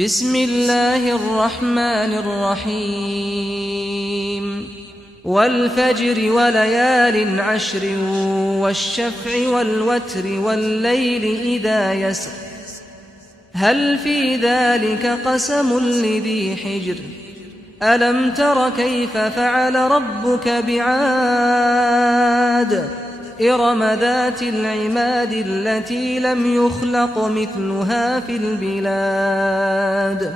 بسم الله الرحمن الرحيم والفجر وليال عشر والشفع والوتر والليل إذا يسر هل في ذلك قسم لذي حجر ألم تر كيف فعل ربك بعاد إرم ذات العماد التي لم يخلق مثلها في البلاد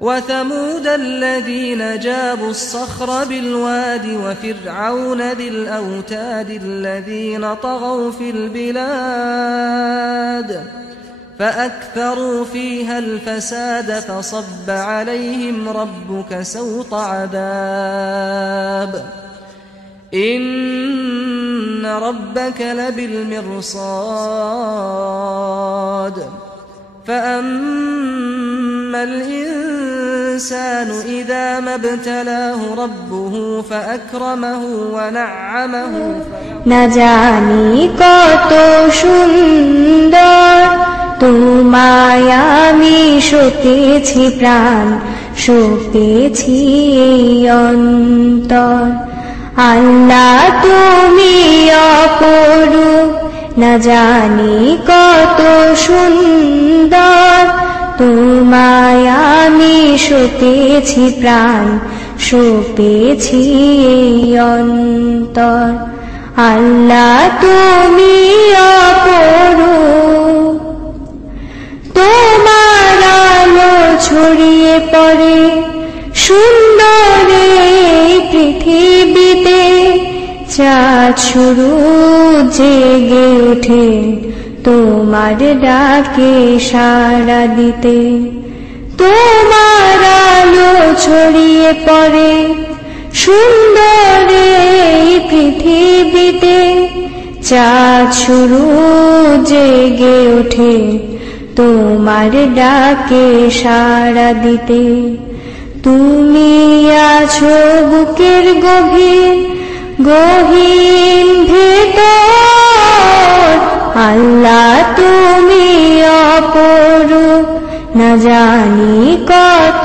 وثمود الذين جابوا الصخر بالواد وفرعون ذي الأوتاد الذين طغوا في البلاد فأكثروا فيها الفساد فصب عليهم ربك سوط عذاب إن ربك لبالمرصاد فأما الإنسان إذا ما ابتلاه ربه فأكرمه ونعمه না জানি কত সুন্দর তোমায় আমি সতেছি প্রাণ সতেছি অন্তর আল্লাহ তুমি অপরূপ না জানি কত সুন্দর তোমায় আমি সতেছি প্রাণ সতেছি অন্তর আল্লাহ তুমি অপরূপ তোমার আলো ছড়িয়ে পড়ে সুন্দর এই পৃথিবীতে চাঁদ শুরু জেগে ওঠে তোমার ডাকে সাড়া দিতে তোমার আলো ছড়িয়ে পড়ে সুন্দর এই পৃথিবীতে চাঁদ শুরু জেগে ওঠে তোমার ডাকে সাড়া দিতে তুমি আছো বুকের গহীন ভেতর আল্লাহ তুমি অপরূপ না জানি কত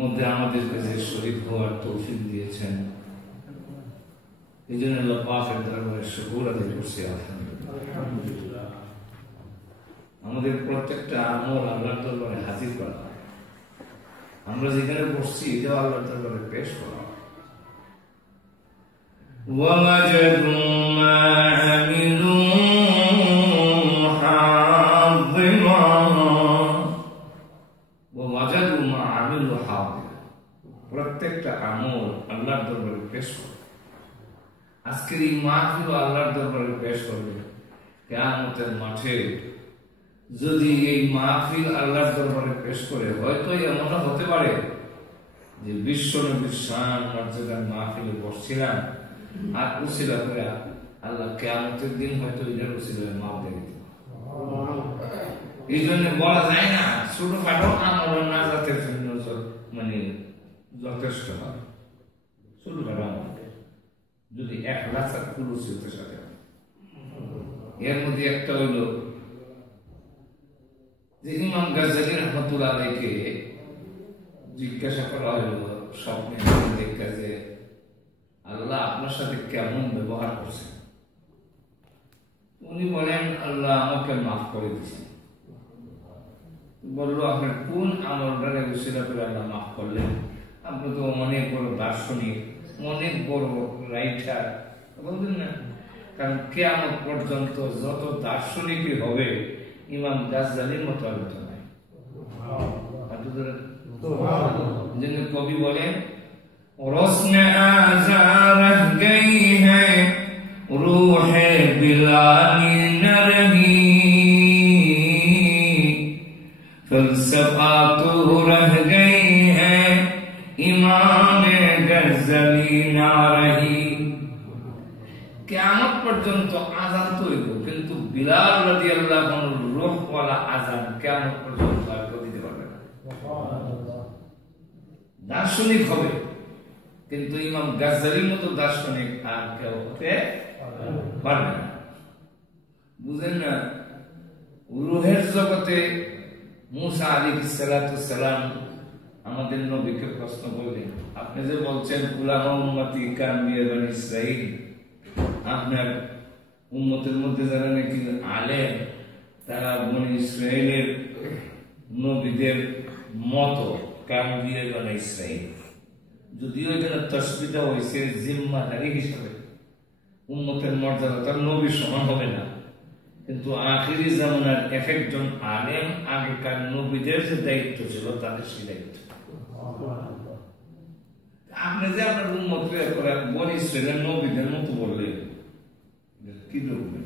মধ্যে আমাদেরকে যে শরীক হওয়ার তৌফিক দিয়েছেন এই জন্য আল্লাহ পাকের দরবারে শুকর আদায় করছি আলহামদুলিল্লাহ। আমাদের প্রত্যেকটা আমল আল্লাহর দরবারে হাজির করা, আমরা যেখানে বসছি এটাও আল্লাহর দরবারে পেশ করা। وَوَجَدُوا مَا عَمِلُوا حَاضِرًا وَوَجَدُوا مَا عَمِلُوا حَاضِرًا প্রত্যেকটা আমল আল্লাহর দরবারে পেশ করে। আজকের এই মাহফিল আল্লাহর দরবারে পেশ করবে কিয়ামতের মাঠে। যদি এই মাহফিল আল্লাহর দরবারে পেশ করে, হয়তো এমনও হতে পারে যে বিশ্ব নবীর শান মর্যাদার মাহফিলে বসছিলাম আর উসিলা করে আল্লাহ কিয়ামতের দিন হয়তো এটার উসিলায় মাফ দিয়ে দিতে। এই জন্য বলা যায় না ছোটখাটো যথেষ্ট হয় ছোটখাটো আমল যদি এখলাস আর খুলুসিয়তের সাথে। এর মধ্যে একটা হইল যে ইমাম গাজ্জালী রাহমাতুল্লাহ আলাইহিকে জিজ্ঞাসা করা হইল স্বপ্নে দেখা যে আল্লাহ আপনার সাথে কেমন ব্যবহার করছে। উনি বলেন আল্লাহ আমাকে মাফ করে দিয়েছেন। বললো আপনার কোন আমলটারে উসিলা করে আল্লাহ মাফ করলেন? আপনি তো অনেক বড় দার্শনিক, অনেক বড় রাইটার, বলবেন না? কারণ কিয়ামত পর্যন্ত যত দার্শনিকই হবে ইমাম গাজ্জালীর মতো আলোচনা নাই। যেন কবি বলেন রসনে আযা রহ গই হ্যায় রূহে বিলালি ন রহি ফলসফা তো রহ গই হ্যায় ইমাম গাজ্জালী না রহি। কিয়ামত পর্যন্ত আযান তো হইব, কিন্তু বিলাল রাদিয়াল্লাহু আনহুর রূহওয়ালা আযান কিয়ামত পর্যন্ত আর কেউ দিতে পারবে না। দার্শনিক হবে, কিন্তু ইমাম গাজ্জালীর মতো দার্শনিক আর কেউ হতে পারবে না। বুঝেন না? রূহের জগতে মুসা আলাইহিস সালাতু সালাম আমাদের নবীকে প্রশ্ন করলেন, আপনি যে বলছেন উলামা উম্মতি কানবিয়া বনি ইসরাঈল, আপনার উম্মতের মধ্যে যারা নাকি আলেম তারা বনি ইসরাঈলের নবীদের মতো কানবিয়া বনি ইসরাঈল। যদিও এখানে তসবিটা হয়েছে জিম্মাদারি হিসাবে, উম্মতের মর্যাদা তার নবীর সমান হবে না, কিন্তু আখিরি জামানার এক একজন আলেম আগেকার নবীদের যে দায়িত্ব ছিল তাদের সেই দায়িত্ব। আপনি যে আপনার উম্মত বনি ইসরাঈলের নবীদের মতো বললেন, কি বলবেন?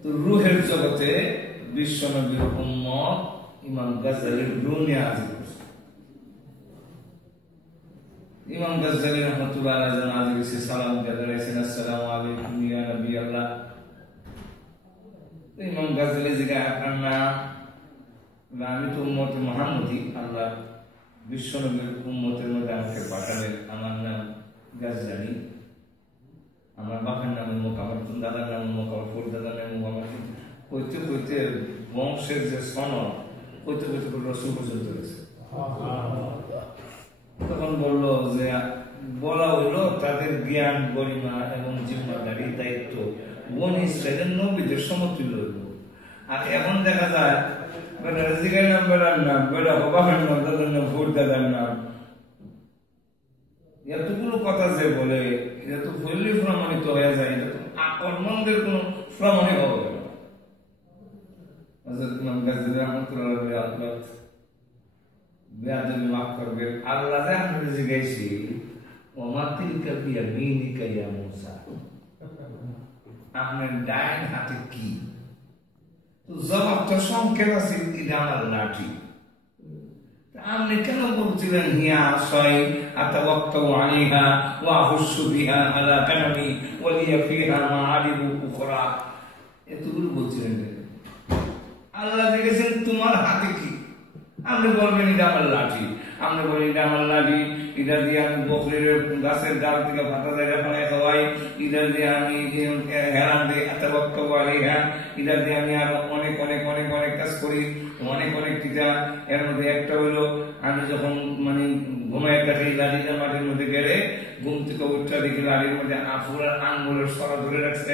তো রূহের জগতে বিশ্ব নবীর উম্মত ইমাম গাজ্জালীর রূহ নিয়ে হাজির করছে। ইমাম গাজ্জালী রাহমাতুল্লাহ আলাইহি হাজির এসে সালাম জানাইছেন, আসসালামু আলাইকুম ইয়া নবী আল্লাহ। ইমাম গাজ্জালী জিজ্ঞাসা, আপনার নাম? আমি তো উম্মত মুহাম্মদী, আল্লাহ বিশ্ব নবীর উম্মতের মধ্যে আমাকে পাঠালেন, আমার নাম গাজ্জালী, আমার বাবার নাম মুখ, আমার দাদার নাম মুখ, আমার পরদাদার নাম মুখ, আমার কইতে কইতে বংশের যে সনদ কইতে কইতে রসুল পর্যন্ত রয়েছে। তখন বললো যে বলা হইলো তাদের জ্ঞান গরিমা এবং জিম্মাদারি দায়িত্ব বনি ইসরাঈলের নবীদের সমতুল্য হইল। আর এখন দেখা যায় বেটা জিগাই নাম, বেটার নাম, বেটা বাবার নাম, দাদার নাম, ভোট দাদার নাম, এতগুলো কথা যে বলে এটা তো ভুললে প্রমাণিত হয়ে যায়, এটা তো আকর্মণদের কোন প্রমাণই হবে না। হযরত ইমাম গাজ্জালী রাহমাতুল্লাহ আলাইহি আল্লাহ বেয়াদবি মাফ করবেন, আল্লাহ যে আপনাকে জিজ্ঞাসি ওমা তিলকা বিয়ামিনিকা ইয়া মূসা, আপনার ডান হাতে কি? তো জবাবটা সংক্ষেপ আছে, এটা আমার লাঠি। আপনি কেন বলছিলেন হিয়া আসাই আতাওয়াক্কাউ আলাইহা ওয়া আহুসু বিহা আলা কানামি ওয়া লিয়া ফিহা মাআরিবু উখরা, এতগুলো বলছিলেন কেন? আল্লাহ দেখেছেন তোমার হাতে কি? আপনি বলবেন এটা আমার লাঠি, আপনি বলেন এটা আমার লাঠি, এটা দিয়ে আমি বকরির গাছের ডাল থেকে ভাতা জায়গা বানায় খাওয়াই, এটা দিয়ে আমি হেরান দিয়ে আতাওয়াক্কাউ আলাইহা, এটা দিয়ে আমি আরো অনেক অনেক অনেক অনেক কাজ করি, অনেক অনেক টিকা। এর মধ্যে একটা হইলো আমি যখন মানে ঘুমায় কাটি লাঠিটা মাটির মধ্যে গেলে ঘুম থেকে উঠা দেখি লাঠির মধ্যে আফুরার আঙ্গুলের সরা ধরে রাখছে,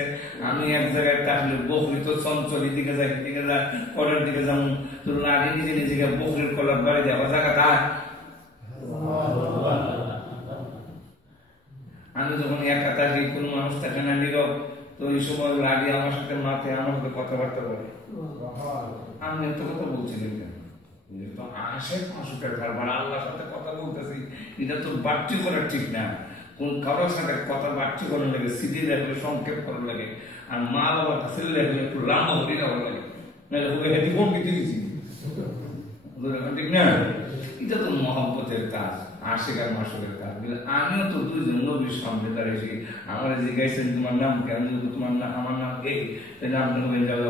আমি এক জায়গায় থাকলে বকরি তো চঞ্চল দিকে যায় দিকে যায় কলের দিকে যাবো, তো লাঠি নিজে নিজেকে বকরির কলার বাড়ি যাওয়া জায়গা তা আমি যখন একা থাকি, কোন মানুষ থাকে না নীরব, তো এই সময় লাঠি আমার সাথে মাথায় আমার সাথে কথাবার্তা বলে। আমি এত কথা বলছিলেন কেন? তো আশেক মাসুকের কারবার আল্লাহর সাথে কথা বলতেছি, এটা তো বাড়তি করা ঠিক না। কোন কারোর সাথে কথা বাড়তি করার লাগে, সিধি লাগলে সংক্ষেপ করার লাগে, আর মা বাবা ছেলে লাগলে একটু লম্বা হয়ে যাওয়ার লাগে, নাহলে ওকে হেঁটে ফোন দিতে গেছি, ঠিক না? এটা তো মহব্বতের কাজ, আশেকার মাসুকের কাজ। আমিও তো দুইজন নবীর সামনে দাঁড়িয়েছি, আমার জিজ্ঞাসেন তোমার নাম কেন? তোমার নাম আমার নাম এই, তাহলে আপনি হয়ে যাবে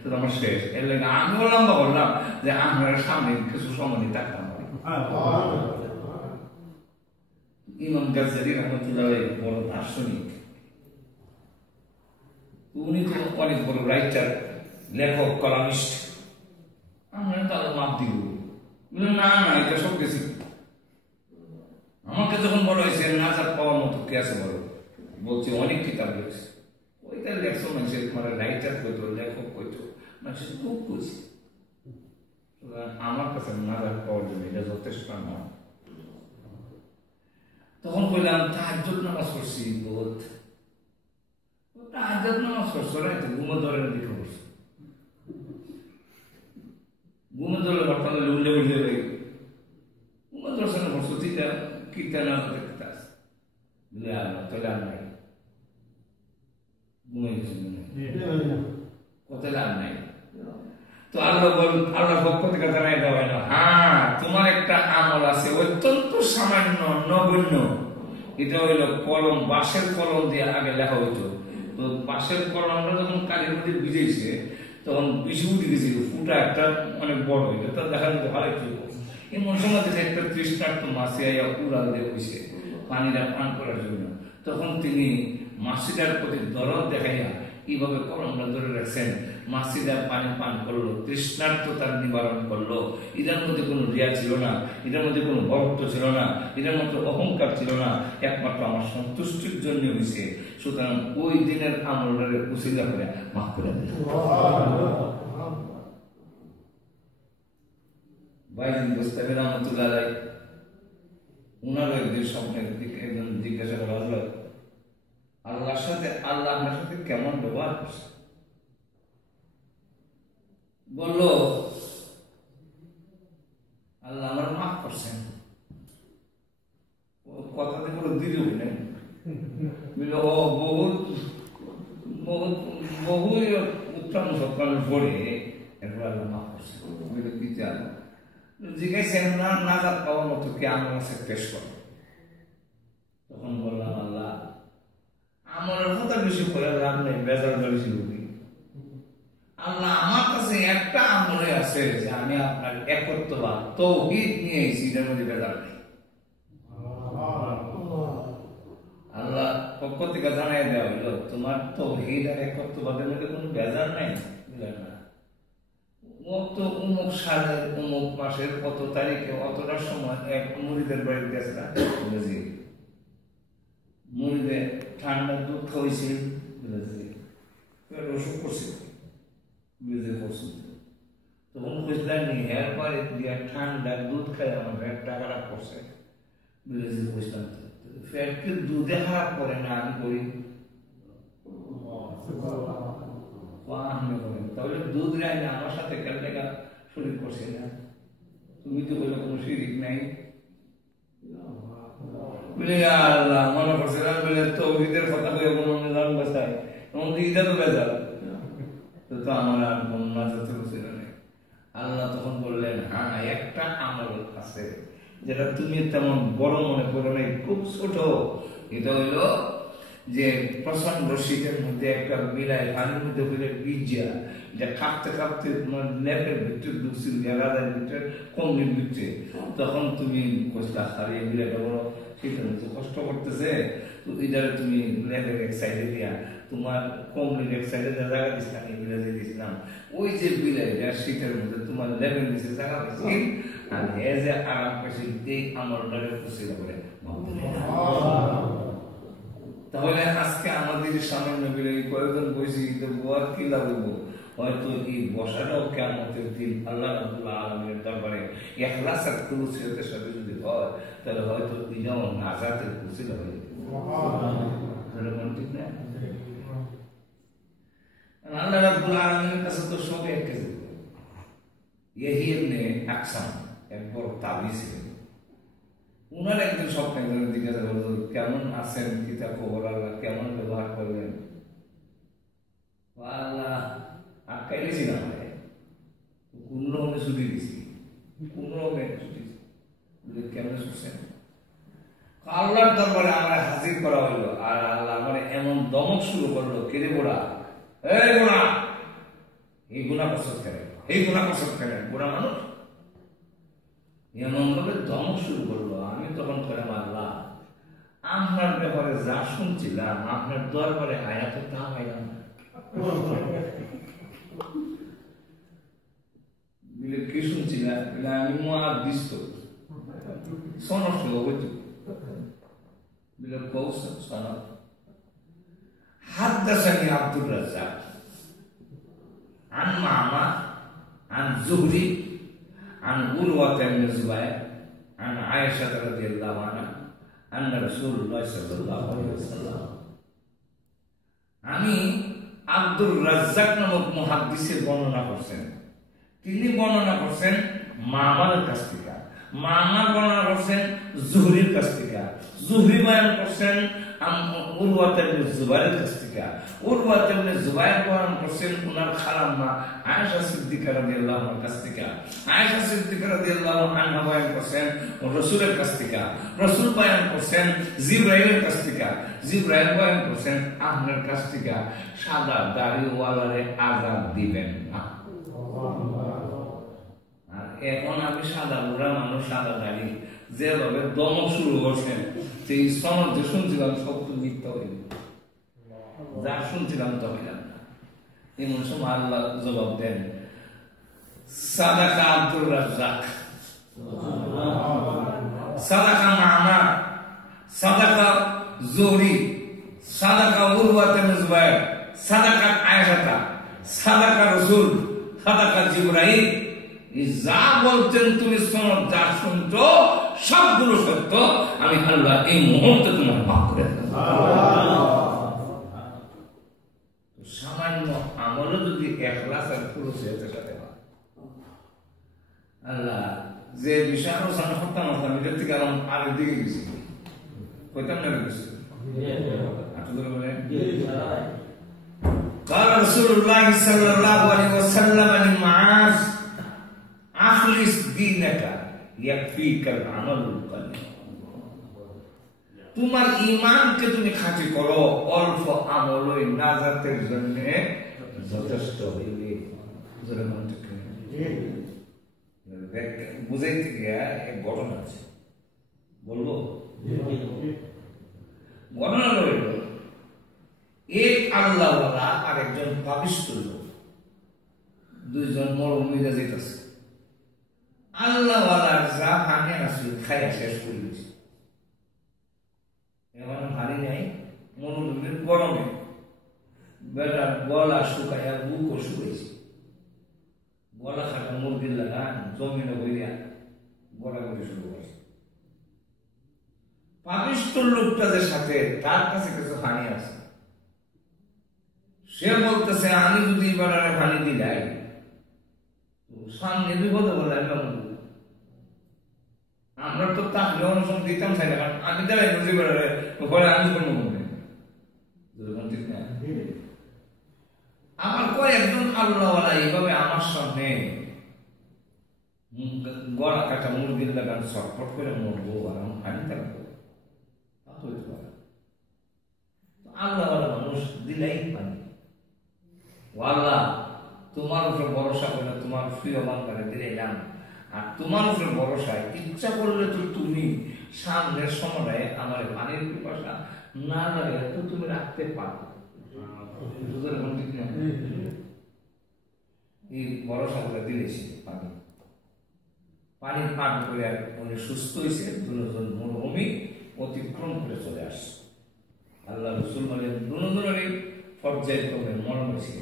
তো আমার শেষ। এর লাগে আমিও লম্বা করলাম যে আপনার সামনে কিছু সময় থাকতাম। ইমাম গাজ্জালী রহমতুল্লাহ বড় দার্শনিক, উনি তো অনেক বড় রাইটার, লেখক, কলামিস্ট। আমরা তাদের মাপ দিব না, না এটা সব কিছু। আমাকে যখন বলা হয়েছে নাজাত পাওয়ার মতো কে আছে বলো, বলছে অনেক কিতাব লিখছে। ওইটা লেখছো মানুষের মানে রাইটার কইতো, লেখক কইতো, মানুষের খুব খুশি। আমার কাছে নাজাত পাওয়ার জন্য এটা যথেষ্ট না। তখন কইলাম তাহাজ্জুদ নামাজ পড়ছি, বোধ তাহাজ্জুদ নামাজ পড়ছো রাইতে ঘুমো ধরে দিকে পড়ছো, ঘুমো ধরে বর্তমানে উল্লে উল্লে হয়ে ঘুমো দর্শন পড়ছো, তিনটা কীর্তন দেখতে আস বুঝলে আর তোলে আর নাই, ঘুমে গেছি কোথায় আর নাই। তো আল্লাহ বল, আল্লাহর পক্ষ থেকে জানাই দেওয়া হয় না, হ্যাঁ তোমার একটা আমল আছে অত্যন্ত সামান্য নগণ্য, এটা হইল কলম, বাঁশের কলম দিয়ে আগে লেখা হইতো। তো বাঁশের কলমটা যখন কালির মধ্যে ভিজেছে তখন বেশি উঠে গেছিল, ফুটা একটা অনেক বড় হইতো, তো দেখা যেত ভালো একটু এমন সময় একটা তৃষ্ণার্ত মাসি আইয়া উড়াল দিয়ে বসে পানিটা পান করার জন্য। তখন তিনি মাসিটার প্রতি দরদ দেখাইয়া এইভাবে কলমটা ধরে রাখছেন, মাসিদা পানি পান করলো, তৃষ্ণার্ততার নিবারণ করলো। এটার মধ্যে কোনো রিয়া ছিল না, এটার মধ্যে কোনো বরত্ব ছিল না, এটার মধ্যে অহংকার ছিল না, একমাত্র আমার সন্তুষ্টির জন্য হয়েছে। সুতরাং ওই দিনের আমলটাকে উসিলা করে মাফ করে দিল। বাইজিদ বুস্তামি রহমতুল্লাহ আলাইহি উনার একদিন স্বপ্নের দিকে একজন জিজ্ঞাসা করা হলো, আল্লাহর সাথে আল্লাহ আপনার সাথে কেমন ব্যবহার করছে? বলল আল্লাহ আমার মাফ করছেন। কথাতে কোনো দিদি নেই, বহুত বহুত বহু উত্তম সত্তম পড়ে এরপর আল্লাহ মাফ করছেন। দিতে আল্লাহ জিজ্ঞাসেন না নাজাত পাওয়ার মতো কে আমার কাছে পেশ করে? তখন বললাম আল্লাহ আমার কথা বেশি করে লাভ নেই, বেজার বেশি করি। আল্লাহ আমার কাছে একটা আমলে আছে যে আমি আপনার একত্ববাদ তাওহীদ নিয়ে এসেছি, এর মধ্যে বেজার নেই। আল্লাহ পক্ষ থেকে জানাই দেওয়া হইল তোমার তাওহীদ আর একত্ববাদের মধ্যে কোনো বেজার নাই, বুঝলেন না? অমুক সালের অমুক মাসের কত তারিখে অতটার সময় এক মুরিদের বাড়িতে গেছিলাম, বুঝেছি মুরিদের ঠান্ডা দুধ খাওয়াইছে, বুঝেছি অসুখ করছে, বুঝে করছে। তখন বুঝলাম নি এরপরে দিয়া ঠান্ডা দুধ খাই আমার পেটটা খারাপ করছে, বুঝেছি বুঝলাম। পেটকে দুধে খারাপ করে না আমি করি, তাহলে দুধ রাই না আমার সাথে খেলতে শরীর করছে না, তুমি তো বললে কোনো শিরিক নাই। আল্লাহ মনে করছে না বলে তৌহিদের কথা বলে কোনো নিজাম বসায়, তখন তো ইটা তো বেজাল, তো আমার আর বন্যা যেতে বসে নেই। আল্লাহ তখন বললেন হ্যাঁ একটা আমল আছে যেটা তুমি তেমন বড় মনে করো নাই, খুব ছোট। এটা হইল যে প্রচন্ড শীতের মধ্যে একটা বিলাই পানির মধ্যে বলে বীজা, যে কাঁপতে কাঁপতে তোমার লেপের ভিতরে ঢুকছিল, গাদার ভিতরে কমলির ভিতরে, তখন তুমি কষ্টা হারিয়ে বিলাইটা বড় শীতের মধ্যে কষ্ট করতেছে, তো এটারে তুমি লেপের এক সাইডে দিয়া তোমার কমলির এক সাইডে জায়গা দিচ্ছিলাম, এই বিলাইতে দিয়েছিলাম, ওই যে বিলাইটা শীতের মধ্যে তোমার লেপের নিচে জায়গা দিচ্ছি, আর এ যে আরাম পেয়েছি এই আমলটাকে খুশি করে। তাহলে আজকে আমাদের সামান্য বিলাই কয়েকজন বসি আর কি লাগবো, হয়তো এই বসাটাও কিয়ামতের দিন আল্লাহ রাব্বুল আলামিনের দরবারে ইখলাস আর খুলুসিয়তের সাথে যদি হয়, তাহলে হয়তো এটাও নাজাতের উসিলা হয়ে যাবে। ঠিক না? আল্লাহ রাব্বুল আলামিনের কাছে তো সব এক কিছু, ইহি ইবনে আকসাম এক বড় তাবী ছিলেন। উনার একদিন স্বপ্নে একজন জিজ্ঞাসা করলো কেমন আছেন, কিতা খবর, আল্লাহ কেমন ব্যবহার করলেন? আল্লাহ আটকাই দিয়েছি না, কোন রকমে ছুটি দিছি, কোন রকমে ছুটি কেমন ছুটছেন? আল্লাহর দরবারে আমার হাজির করা হইলো, আর আল্লাহ আমার এমন দমক শুরু করলো, কেড়ে বোড়া এই বোড়া, এই গুণা কসরত করেন, এই গুণা কসরত করেন, বুড়া মানুষ এমন ভাবে দমক শুরু করলো। আমি তখন করে আল্লাহ, আপনার ব্যাপারে যা শুনছিলাম আপনার দরবারে আয়া তো তা পাইলাম না। কি শুনছিলাম? আমি মুহাদ্দিস তো সনদ হইতো বিলে কৌশল সনদ। হাদাসানি আব্দুর রাজ্জাক আন মা'মার আন যুহরি আন উরওয়া ইবনে যুবাইর আন আয়েশা রাদিয়াল্লাহু আনহা আন্না রাসূলুল্লাহ সাল্লাল্লাহু আলাইহি ওয়াসাল্লাম। আমি আব্দুর রাজ্জাক নামক মুহাদ্দিসের বর্ণনা করছেন। তিনি বর্ণনা করছেন মা'মারের কাছ থেকে, মা'মার বর্ণনা করছেন যুহরির কাছ থেকে, যুহরি বয়ান করছেন উরওয়া ইবনে যুবাইরের কাছ থেকে, উরওয়া ইবনে যুবাইর বয়ান করছেন ওনার খালাম্মা আয়েশা সিদ্দিকা রাদিয়াল্লাহু আনহার কাছ থেকে, আয়েশা সিদ্দিকা রাদিয়াল্লাহু আনহা বয়ান করছেন রাসূলের কাছ থেকে, রাসূল বয়ান করছেন জিবরাইলের কাছ থেকে, জিবরাইল বয়ান করছেন আপনার কাছ থেকে সাদা দাড়িওয়ালারে আযাব দিবেন না। আর এখন আমি সাদা বুড়া মানুষ, সাদা দাড়ি, যেভাবে দমক শুরু করছেন সেই সনদ যে শুনছিলাম সব তো মিথ্যা হইল, যা শুনছিলাম তো হইলাম না। এমন সময় আল্লাহ জবাব দেন, সাদাকা আব্দুর রাজ্জাক, সাদাকা মা'মার, সাদাকা যুহরি, সাদাকা উরওয়া ইবনে যুবাইর, সাদাকা আয়েশা, সাদাকা রাসূল, সাদাকা জিবরাইল। যা বলছেন তুমি সনদ যা শুনছো সবগুলো সত্য। আমি আল্লাহ এই মুহূর্তে তোমার মাফ করে দেব। সামান্য আমলও যদি ইখলাস আর ফুলসিয়াতের সাথে হয়, আল্লাহ যে বিষয় আলোচনা করতাম আমি এর থেকে আরেক দিকে গেছি, কইতাম না গেছি। قال رسول الله صلى الله عليه وسلم لمعاذ أخلص دينك يكفيك العمل القليل। তোমার ঈমানকে তুমি খাঁটি করো, অল্প আমলই নাজাতের জন্য যথেষ্ট হইবে। বুঝাইতে গিয়া এক ঘটনা আছে, বলবো? ঘটনা রইল, এক আল্লাহওয়ালা আর একজন পাপিষ্ঠ লোক, দুইজন মরুভূমিতে যেতেছে। আল্লাহওয়ালার যা পানি আসলে খাইয়া শেষ করে দিচ্ছে, এখন পানি নাই, মরুভূমির গরমে বেটার গলা শুকাইয়া বুকও শুকাইছে, গলা খাটা মুরগির লাগান জমিনে বইয়া গড়াগড়ি শুরু করেছে। পাপিষ্ঠ লোকটাদের সাথে তার কাছে কিছু পানি আছে, সে বলতেছে আমি যদি এবার পানি দিলাই সামনে বিপদে বলে আমরা তো তাহলে অনুসরণ দিতাম চাই না, কারণ আমি দাঁড়াই বুঝি পরে আমি কোনো ঠিক না। আমার কয়েকজন আল্লাহওয়ালা এইভাবে আমার সামনে গড়া কাটা মুরগির লাগান ছটফট করে মরবো আর আমি পানি থাকবো, তা হইতে পারে। আল্লাহওয়ালা মানুষ দিলাই পানি। আল্লাহ তোমার উপরে ভরসা করে তোমার প্রিয় বান্দারে দিলাম, আর তোমার উপরে ভরসায় ইচ্ছা করলে তো তুমি সামনের সময় আমার পানির পিপাসা না লাগে তো তুমি রাখতে পারো। এই ভরসা করে দিয়েছি পানি, পানি পান করে উনি সুস্থ হয়েছে। দুজন মরুভূমি অতিক্রম করে চলে আসছে। আল্লাহ রাসূল বলেন দুজনেরই পর্যায়ক্রমে মরণ হয়েছে।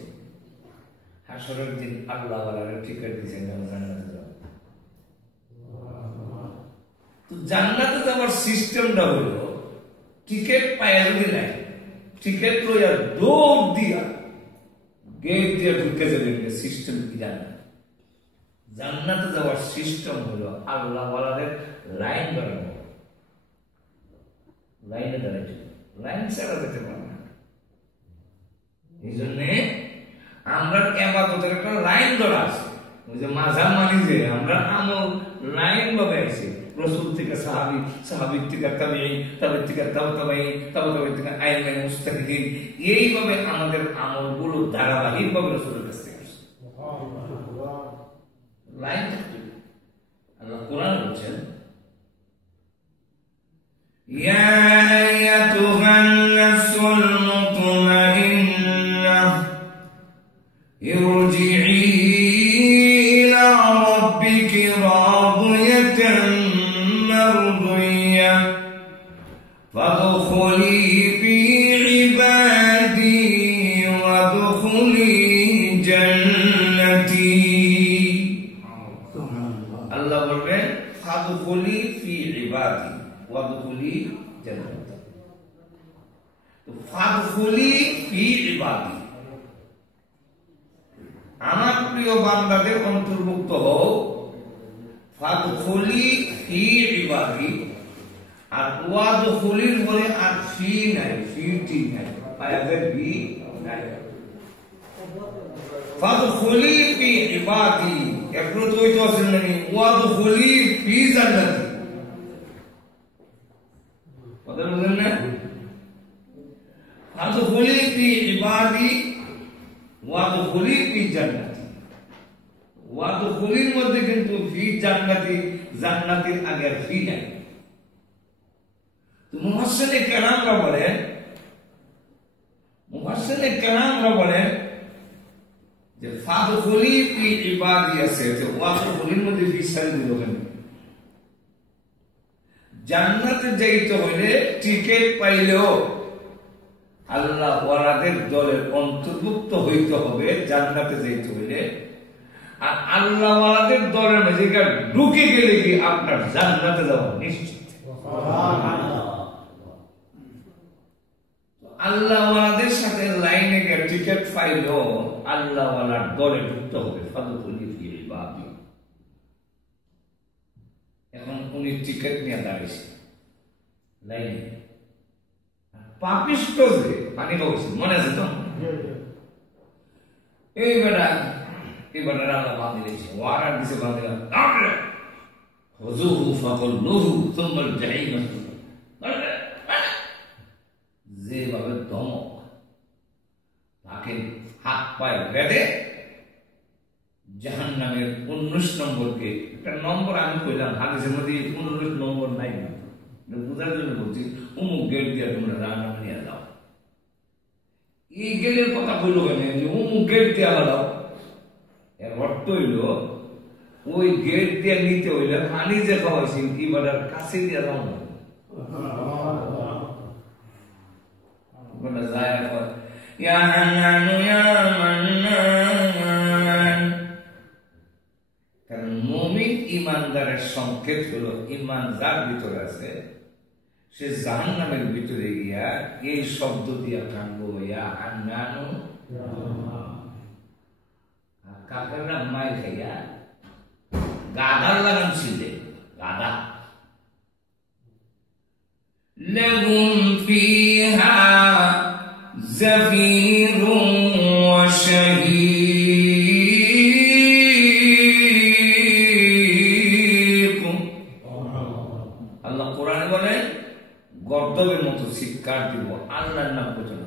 হাসরের দিন আল্লাহ ওয়ালারে টিকিট দিয়েছেন জান্নাতে যাওয়ার। তো জান্নাতে যাওয়ার সিস্টেমটা হলো টিকিট পাইয়া যদি নাই, টিকিট লইয়া দৌড় দিয়া গেট দিয়ে ঢুকে যাবেন। সিস্টেম কি জানেন? জান্নাতে যাওয়ার সিস্টেম হলো আল্লাহ ওয়ালাদের লাইন বানানো, লাইনে দাঁড়াইতে, লাইন ছাড়া যেতে পারে না। এই জন্যে আমরা ইবাদতের একটা লাইন ধরা আছে। ওই যে মাঝাব মানি যে আমরা আমল লাইন ভাবে আছি, রাসূল থেকে সাহাবী, সাহাবী থেকে তাবেঈ, তাবেঈ থেকে তাবেঈ, তাবেঈ থেকে আইমে মুস্তাহিদিন, এইভাবে আমাদের আমলগুলো ধারাবাহিকভাবে রাসূলের কাছ থেকে আসছে। লাইন আল্লাহ কোরআন বলছে يا أيتها النفس المطمئنة ارجعي إلى ربك راضية مرضية فادخلي في عبادي وادخلي جنتي الله বলবেন ফাদখুলি ফি ইবাদি ওয়াদখুলি জান্নাতি তো ফাদখুলি ফি ইবাদি আমার প্রিয় বান্দাদের অন্তর্ভুক্ত হও ফাদখুলি ফি ইবাদি আর ওয়াদখুলির পরে আর ফি নাই ফি নাই আয়াতের বি নাই ফাদখুলি ফি ইবাদি একটু তো হইতো আছেন নাকি ওয়াদখুলি ফি জান্নাতি কথা বুঝলেন না ফাদখুলি ফি ইবাদি ওয়াদখুলি ফি জান্নাতি ওয়াদখুলির মধ্যে কিন্তু ফি জান্নাতি জান্নাতের আগে ফি নাই তো মুফাসসিরে কেরামরা বলেন যে ফাদখুলি ফি ইবাদি আছে যে ওয়াদখুলির মধ্যে ফি সারি দিল কেন জান্নাতে যাইতে হইলে টিকেট পাইলেও আল্লাহ ওয়ালাদের দলের অন্তর্ভুক্ত হইতে হবে জান্নাতে যাইতে হইলে আর আল্লাহ ওয়ালাদের দলের মাঝে ঢুকে গেলে কি আপনার জান্নাতে যাওয়া নিশ্চিত আল্লাহ ওয়ালাদের সাথে লাইনে গিয়ে টিকেট পাইলেও আল্লাহ ওয়ালার দলে ঢুকতে হবে ফাদখুলি ফি ইবাদি এখন উনি টিকেট নিয়ে দাঁড়িয়েছে লাইনে পাপিষ্ট যে পানি খাওয়াইছে মনে আছে তো এই বেটা আল্লাহ বাঁধি দিয়েছে ওয়ারার দিছে বাঁধি হুজুহু ফাকুল্লুহু সুম্মাল জাহিম যেভাবে ধমক তাকে হাত পায়ে বেঁধে জাহান্নামের 19 নম্বরকে একটা নম্বর আমি কইলাম হাদিসের মধ্যে 19 নম্বর নাই বুঝার জন্য বলছি অমুক গেট দিয়ে তোমরা রান্না নিয়ে যাও এই গেটের কথা বললো কেন যে অমুক গেট দিয়ে দাও এর অর্থ হইল ওই গেট দিয়ে নিতে হইলে পানি যে খাওয়াইছি ইবাদার কাছে দিয়ে দাও না যায় ইয়া হান্নানু ইয়া মান্নান কারণ মুমিন ইমানদারের সংকেত হলো ইমান যার ভিতরে আছে সে জাহান্নামের ভিতরে গিয়া এই শব্দ দিয়া কানবো ইয়া হান্নানু কাকেররা মাই খাইয়া গাদার লাগান ছিলে গাদা لهم فيها زفير وشهيق আল্লাহ কোরআনে বলেন গর্দবের মতো চিৎকার দিব আল্লাহর নাম পর্যন্ত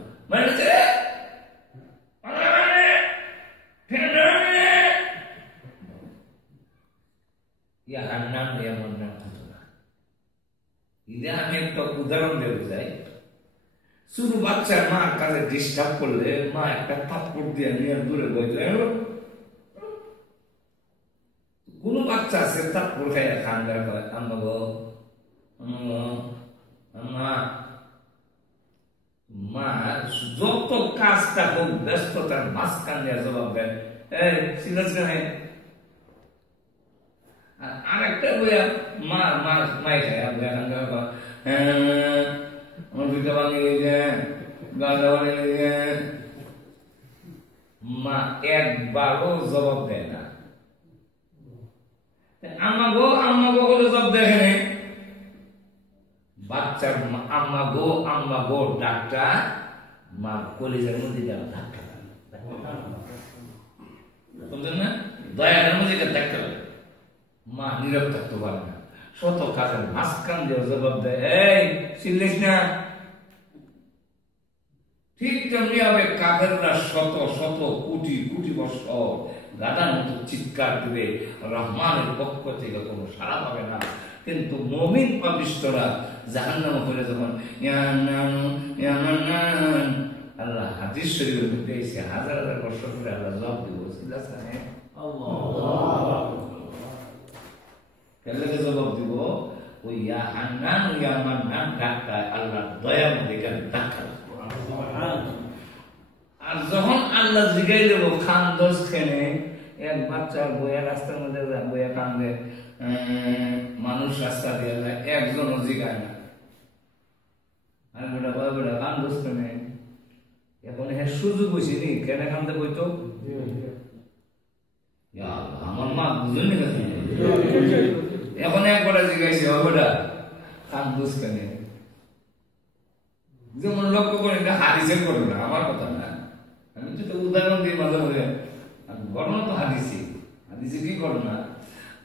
আমি একটা উদাহরণ দেবো যাই শুধু বাচ্চার মার কাছে ডিস্টার্ব করলে মা একটা থাপ্পড় দিয়ে নিয়ে দূরে বইতে কোন বাচ্চা আছে থাপ্পড় খাইয়া খান্দার করে আম্মা গো আম্মা মা যত কাজটা হোক ব্যস্ততার মাঝখান দিয়ে জবাব দেয় এই সিরিয়াস নাই আর একটা বইয়া মা মা মাই খায় বইয়া খান্দার মা একবারও জবাব দেয় না আম্মা গো বলে জবাব দেখে বাচ্চার আম্মা গো ডাক্তার মা কলিজার মধ্যে ধাক্কা বুঝলেন না দয়ার মধ্যে ধাক্কা লাগে মা নীরব থাকতে পারে না শত কাজের মাঝখান দিয়ে জবাব দেয় এই চিল্লিস না ঠিক তেমনি হবে কাফেররা শত শত কোটি কোটি বছর গাদার মতো চিৎকার দিবে, রহমানের পক্ষ থেকে কোনো সাড়া পাবে না। কিন্তু মুমিন পাপিষ্ঠরা জাহান্নামে পড়ে যখন ইয়া নানু ইয়া মান্নান, আল্লাহ হাদিস শরীফের মধ্যে এসে হাজার হাজার বছর ধরে আল্লাহ জবাব দিব, কেন জবাব দিব? ওই ইয়া হান্নান ইয়া মান্নান ডাক্কা আল্লাহ দয়ার মধ্যে কেন ডাক্কা। আর যখন আল্লাহ জিগাই দেব খান দোষ খেনে, এক বাচ্চা বইয়া রাস্তার মধ্যে বইয়া কান্দে, মানুষ রাস্তা দিয়ে যায়, একজনও জিগায় না, আর বেটা বয় বেটা কান দোষ খেনে। এখন হ্যাঁ সুযোগ বসিনি, কেন কান্দে বইতো? আমার মা বুঝুন এখন একবারে জিজ্ঞাসা বেটা কান দোষ খেনে। যেমন লক্ষ্য করে এটা হাদিসের ঘটনা, আমার কথা না, আমি তো উদাহরণ দিই মাঝে মাঝে, ঘটনা তো হাদিসে। হাদিসে কি ঘটনা?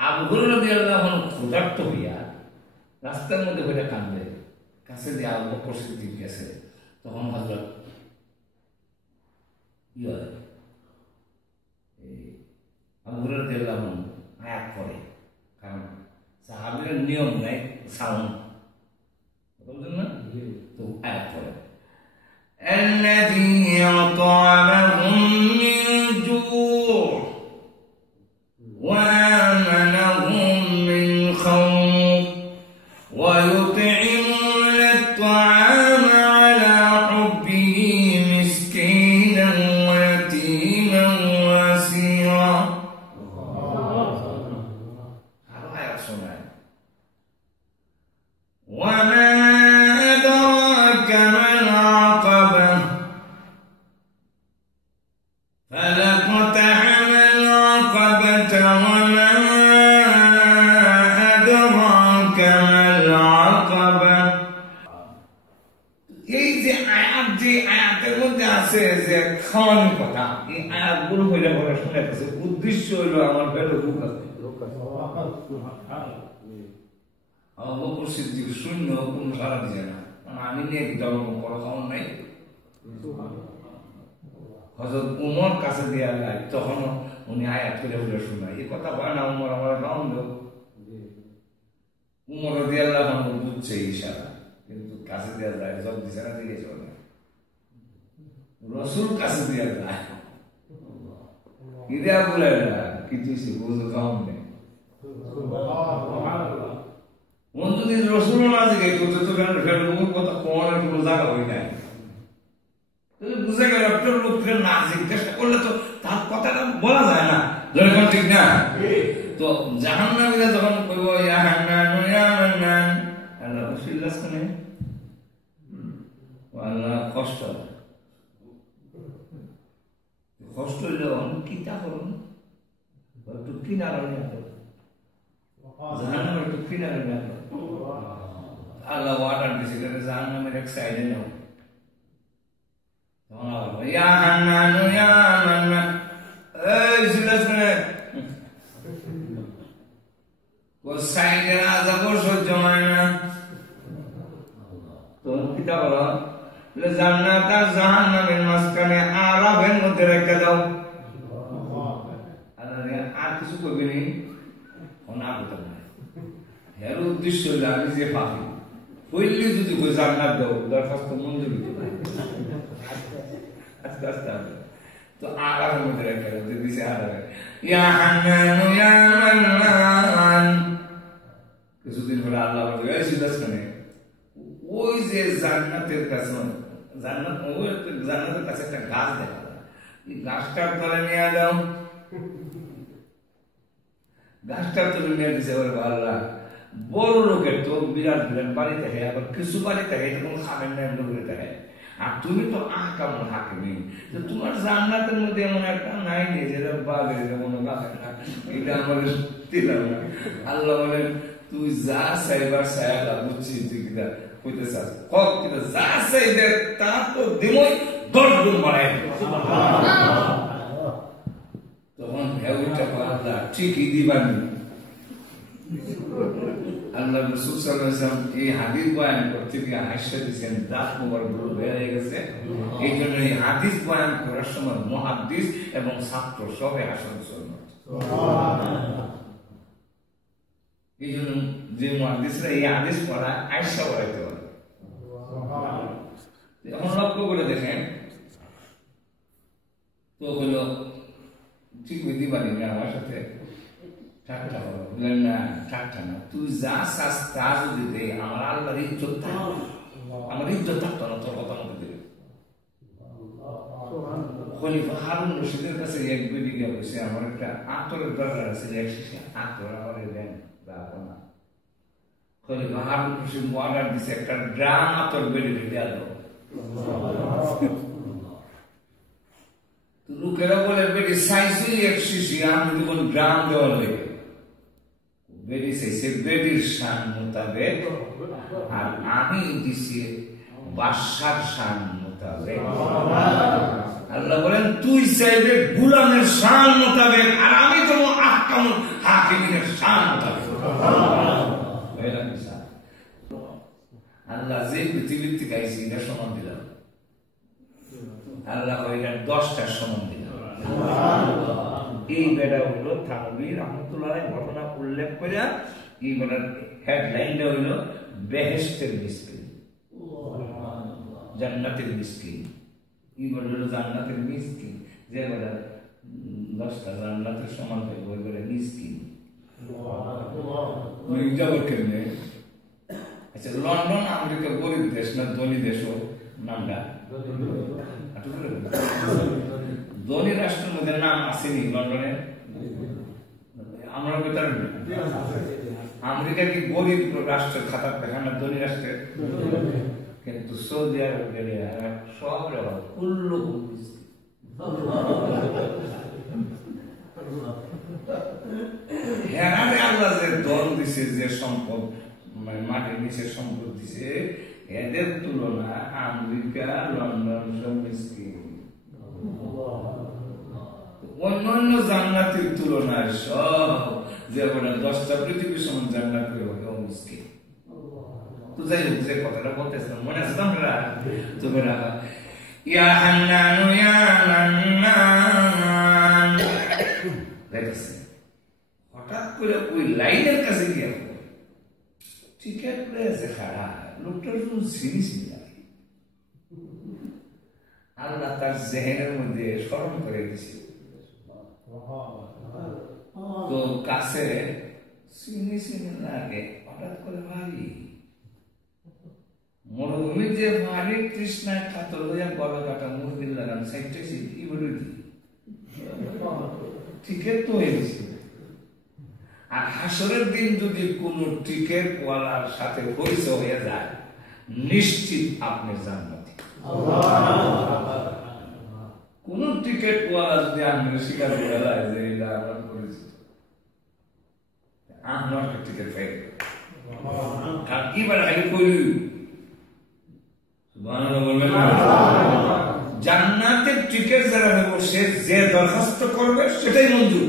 আবু হুরায়রা রাদিয়াল্লাহু আনহু ক্ষুধার্ত হইয়া রাস্তার মধ্যে বসে কান্দে, কাছে দিয়ে আবু বকর সিদ্দিক গেছে। তখন হযরত আবু হুরায়রা রাদিয়াল্লাহু আনহু আয়াত পড়ে, কারণ সাহাবীদের নিয়ম নাই সাউন্ড, বুঝলেন না? তো আয়াত পড়ে, الذي أطعمهم من جوع وآمنهم من خوف ويطعمون الطعام على حبه مسكينا ويتيما وأسيرا. وما أدراك ما العقبة فلقتحم العقبة وما أدراك ما العقبة. এই যে আয়াত, যে আয়াতের মধ্যে আছে যে খাওয়ানোর কথা, এই আয়াতগুলো হইলে পরে শুনে গেছে, উদ্দেশ্য হইল আমার বেলো আবু বকর সিদ্দিক শূন্য কোন সারা দিছে না, আমি নিয়ে ধর্ম করা খাওয়ান নাই। হযরত উমর কাছে দিয়া যায়, তখন উনি আয়াত করে বলে শোনায়, এই কথা হয় না উমর আমার খাওয়ান দেব। উমর রাদিয়াল্লাহু আনহু বুঝছে ইশারা, কিন্তু কাছে দিয়া যায়, জব দিছে না, দিকে চলে রাসূল কাছে দিয়া যায়, ইদা বলে না কিছু সে বুঝো খাওয়ান নেই। যদি রসুল না জিজ্ঞাই করতে তো কথা কোনের কোনো জায়গা হয়ে যায়, বুঝে গেল আপনার লোককে না জিজ্ঞাসা করলে তো তার কথাটা বলা যায় না, যেরকম ঠিক না? তো জাহান্নামীরা যখন কইব ইয়া হান্নান ইয়া মান্নান, আল্লাহ রাসূলুল্লাহ শুনে আল্লাহ কষ্ট কষ্ট হইলে কি তা করুন, একটু কিনারা নিয়ে জাহান্নামের একটু কিনারা নিয়ে আল্লাহ ওয়াটার দিছে, জাহান্নামের এক সাইডে নাও, ইয়া হান্নান ইয়া মান্নান, এই শুনে ও সাইডে আযাব সহ্য হয় না, তো কিতা বলো, জান্নাত আর জাহান্নামের মাঝখানে আরাফের মধ্যে রেখে দাও। আর কিছু করবে নি, না করতে না, এর উদ্দেশ্য হইলে আমি যে পাবি হইলে যদি ওই জান্নাত দাও, দরখাস্ত মঞ্জুর দিতে পারি আস্তে আস্তে তো আরাফের মধ্যে রেখে দাও, দিছে আরাফে ইয়া হান্নান ইয়া মান্নান। কিছুদিন পরে আল্লাহ বলবে, এই সিদ্ধাস কেন ওই যে জান্নাতের কাছে, জান্নাতের কাছে একটা গাছ দেখা যায়, এই গাছটার তলে নিয়ে যাও, গাছটার তলে নিয়ে দিছে। আল্লাহ বড় লোকের তো বিরাট বিরাট বাড়ি থাকে, আবার কিছু বাড়ি থাকে এটা কোনো খাবেন না লোকের থাকে, আর তুমি তো আহকাম হাকিমি, তো তোমার জান্নাতের মধ্যে এমন একটা নাই নেই যেটা বাঘের যেমন গাছের না, এটা আমাদের দিলাম না। আল্লাহ বলেন তুই যা চাইবার চাইলা বুঝছি তুই কিনা কইতে চাস, কক কিনা যা চাইবে তা তো দিমই 10 গুণ বাড়াই। তখন হেউটা আল্লাহ ঠিকই দিবানি, আল্লাহ রাসূল সাল্লাল্লাহু আলাইহি ওয়াসাল্লাম এই হাদিস বয়ান করতে গিয়ে হাসিয়ে দিয়েছেন, দাঁত মোবারক গুলো বের হয়ে গেছে। এই জন্য এই হাদিস বয়ান করার সময় মুহাদ্দিস এবং ছাত্র সবাই হাসার সুন্নাত। এই জন্য যে মুহাদ্দিসরা এই হাদিস পড়া আয়েশা পড়াইতে পারে। এখন লক্ষ্য করে দেখেন তো হলো ঠিক বুঝতে পারি না আমার সাথে ঠাট্টা হলো, বললেন না ঠাট্টা না, তুই যা চাস তা যদি দে আমার আল্লাহর ইজ্জত থাকবে, আমার ইজ্জত থাকতো না তোর কথা মতো দেবে। খলিফা হারুন রশিদের কাছে এক বেডি গিয়ে বসে, আমার একটা আতরের দরকার আছে, এক শিশি আতর আমার দেন রাখো না। খলিফা হারুন রশিদ অর্ডার দিছে একটা ড্রাম আতর বেডি দেওয়া দাও। লোকেরা বলে বেডি সাইজই এক শিশি, আমি তখন গ্রাম দেওয়া লেগে বেডি চাইছে বেডির শান মোতাবেক, আর আমি দিছি বাদশার শান মোতাবেক। আল্লাহ বলেন তুই চাইবে গুলামের শান মোতাবেক, আর আমি তোমার আহকামুল হাকিমের শান মোতাবেক। আল্লাহ যে পৃথিবীর থেকে আইসি এটা সমান দিলাম, আল্লাহ এটা 10টার সমান দিলাম। এই বেটা হইল থানভী রহমাতুল্লাহ ঘটনা উল্লেখ করে এই বেটার হেডলাইনটা হইল বেহেশতের মিসকিন, জান্নাতের মিসকিন। এই বেটা হইল জান্নাতের মিসকিন, যে বেটা 10টা জান্নাতের সমান হইব ওই বেটা মিসকিন। কেমনে? আচ্ছা, লন্ডন আমেরিকা গরিব দেশ না ধনী দেশ? নামটা ধনী রাষ্ট্রের মধ্যে নাম আসেনি লন্ডনে? আমরা বেতার আমেরিকা কি গরিব রাষ্ট্রের খাতা দেখা না ধনী রাষ্ট্রের? কিন্তু সৌদি আরব গেলে সব কুল্লু হেরারে আল্লাহ যে ধন দিছে, যে সম্পদ মাটির নিচে সম্পদ দিছে, এদের তুলনা আমেরিকা লন্ডন সব মিসকিন। অন্যান্য জান্নাতের তুলনায় সব যে 10টা পৃথিবীর সমান জান্নাত মিসকিন। তো যাই হোক, যে কথাটা বলতেছিলাম মনে আছে তোমরা? তোমরা ইয়া হান্নান ইয়া মান্নান দেখেছে, হঠাৎ করে ওই লাইনের কাছে গিয়ে টিকেট রয়েছে খারাপ, লোকটার কোন জিনিস নাই। আল্লাহ তার জেহেনের মধ্যে স্মরণ করে দিয়েছে, তো কাছে চিনি চিনি লাগে, হঠাৎ করে ভারী মরুভূমির যে ভারী তৃষ্ণায় কাতর হইয়া গলা কাটা মুরগির লাগান সাইটেছি কি বলে টিকেট তো হয়ে গেছে। আর হাসরের দিন যদি কোন টিকেট ওয়ালার সাথে পরিচয় হয়ে যায়, নিশ্চিত আপনি জান্নাতি। কোন টিকেট ওয়ালা যদি আপনি স্বীকার করে যায় যে এটা আমরা পরিচিত, আমার টিকেট পাই কারণ এবার আগে কইল জান্নাতের টিকেট যারা নেব, সে যে দরখাস্ত করবে সেটাই মঞ্জুর।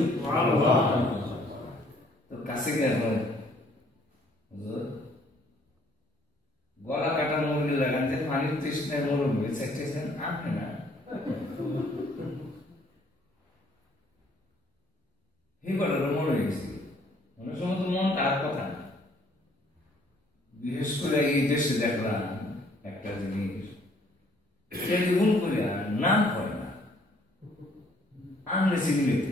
তো কাছে গেল গলা কাটা মুরগি লাগান যে পানির তৃষ্ণায় মরুভূমি চাইতেছেন আপনি না, মনে হয়ে গেছে। অনেক সময় তো মন তার কথা না। বিশেষ করে এই দেশে দেখলাম একটা জিনিস, টেলিফোন করে নাম করে না, আনলে সিগনেতে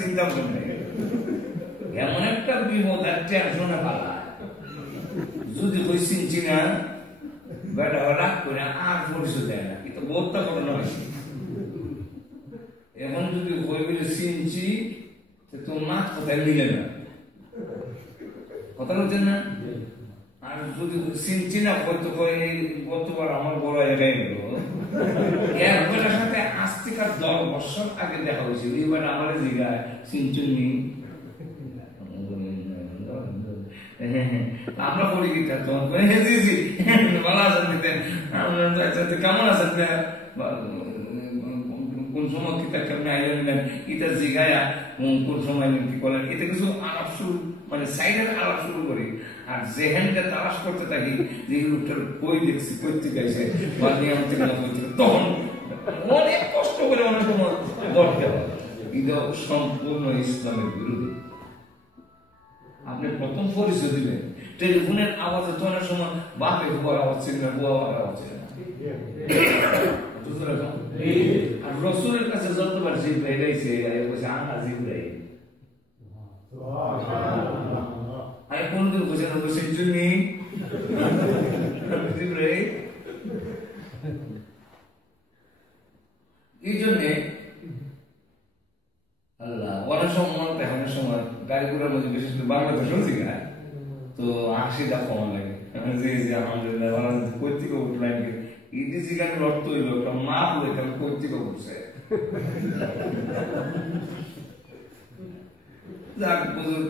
চিন্তা করে এমন একটা বিপদ আর টেনশনে পালা, যদি ওই চিনছি না বেটা রাগ করে আর পরিচয় দেয় না, কিন্তু বহুতটা ঘটনা হয়েছে। এখন যদি বই বলে চিনছি, তোর মাছ কোথায় মিলে না, কথা বলছেন না। আর যদি চিনছি না, হয়তো গতবার আমার বড় এটাই গেল, একবারের সাথে আজ থেকে 10 বছর আগে দেখা হয়েছিল, এবার আমার জিগায় চিনচুনি আমরা বলি কি ভালো আছেন, কেমন আছেন, কোন সময় কিতা কেমনে আইলেন নিলেন কিতা জিগায়া কোন সময় কি করেন, এতে কিছু আলাপ শুরু মানে সাইডের আলাপ শুরু করি, আর জেহেনটা তালাশ করতে থাকি যে লোকটার কই দেখছি কই থেকে আইছে বা নিয়ম থেকে না কই থেকে, তখন অনেক কষ্ট করে অনেক সময় বলতে হয়। এটা সম্পূর্ণ ইসলামের বিরোধী। আপনি প্রথম পরিচয় দিবেন টেলিফোনের আওয়াজে তো অনেক সময় বাপে বুয়ার আওয়াজ ছিল না, বুয়া আওয়াজ ছিল না। আর রসুলের কাছে যতবার জিব্রাইল আইছে আনা জিব্রাইল আমি কোনদিন বুঝে না বসে জন্য জিব্রাইল। এই জন্যে আল্লাহ অনেক সময় অনেক সময় গাড়িগুলোর মধ্যে বিশেষ করে বাংলাতে শুনছি না তো হাসিটা কম লাগে যে যে আলহামদুলিল্লাহ কৈতিক উঠলেন ইডি জিগানের অর্থ হইল একটা মা বলে তাহলে কৈতিক করছে যাক বুঝুন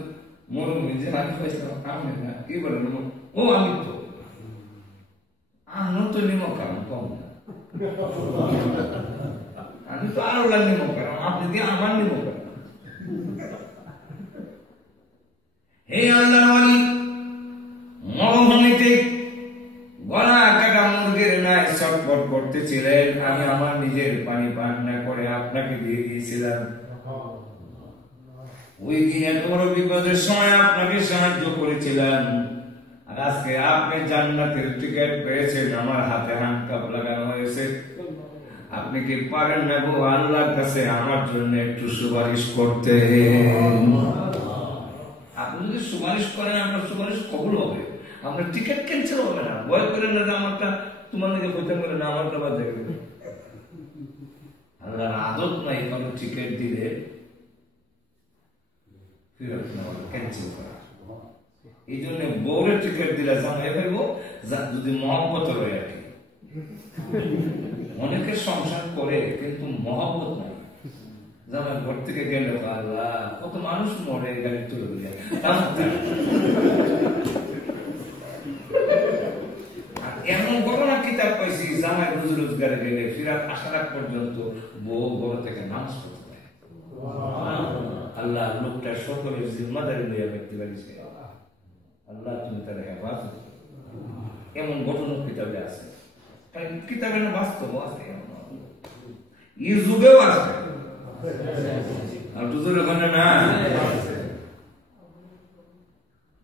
মরুমি যে আমি পাইছিলাম আমি না কি বলেন ও আমি তো আমি তো নিমক কারণ কম না আমি তো আরো নিমক কারণ আপনি দিয়ে আমার নিমক কারণ। হে আল্লাহ মরুভূমিতে গলা কাটা মুরগির ন্যায় ছটফট করতেছিলেন, আমি আমার নিজের পানি পান না করে আপনাকে দিয়ে দিয়েছিলাম। ওই দিন এত বড় বিপদের সময় আপনাকে সাহায্য করেছিলাম, আর আজকে আপনি জান্নাতের টিকিট পেয়েছেন, আমার হাতে হ্যান্ডকাপ লাগানো হয়েছে। আপনি কি পারেন না গো আল্লাহর কাছে আমার জন্য একটু সুপারিশ করতে? আপনি যদি সুপারিশ করেন আপনার সুপারিশ কবুল হবে, আপনার টিকিট ক্যান্সেল হবে না। ভয় করেন না যে আমারটা তোমার দিকে বইতে করে না আমারটা বাদ দেখবে। আল্লাহর আদত নাই কোনো টিকিট দিলে ফেরত নেওয়া ক্যান্সেল করা। এই জন্য বউরের টিকিট দিলে জামাই ফেলবো যদি মহব্বত রয়ে আর কি। অনেকের সংসার করে কিন্তু মহব্বত নাই। জামাই ঘর থেকে গেলে আল্লাহ কত মানুষ মরে গাড়ি তুলে দিয়ে এমন ঘটনা কিতাব পাইছি জামাই রোজ রোজগারে গেলে ফিরাত আসার আগ পর্যন্ত বউ ঘর থেকে নামাজ পড়তে দেয়। আল্লাহ লোকটা সকলের জিম্মাদারি লইয়া ব্যক্তি পারিছে, আল্লাহ তুমি তার হেফাজত। এমন ঘটনা কিতাবে আছে, কিতাবের বাস্তব আছে, এই যুগেও আছে। আর দুজোর ওখানে না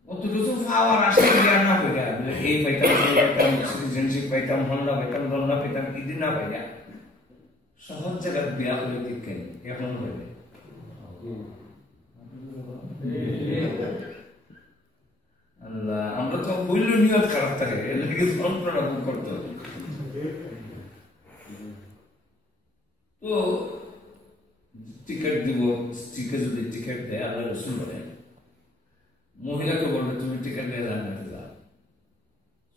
অত কিছু পাওয়ার আসে না পেয়ে এই পাইতাম সিটিজেনশিপ পাইতাম, হন্ডা পাইতাম, দন্ডা পাইতাম, ইদি না পাইয়া সহজ জায়গায় বিয়া করে দিকেন এখন হইলে আল্লাহ। আমরা তো বলল নিয়ত খারাপ থাকে, এটাকে যন্ত্রণা করতে হবে। তো টিকিট দিব, স্ত্রীকে যদি টিকিট দেয় আল্লাহ রসুল বলেন মহিলাকে বলবে তুমি টিকিট দিয়ে জান্নাতে যাও।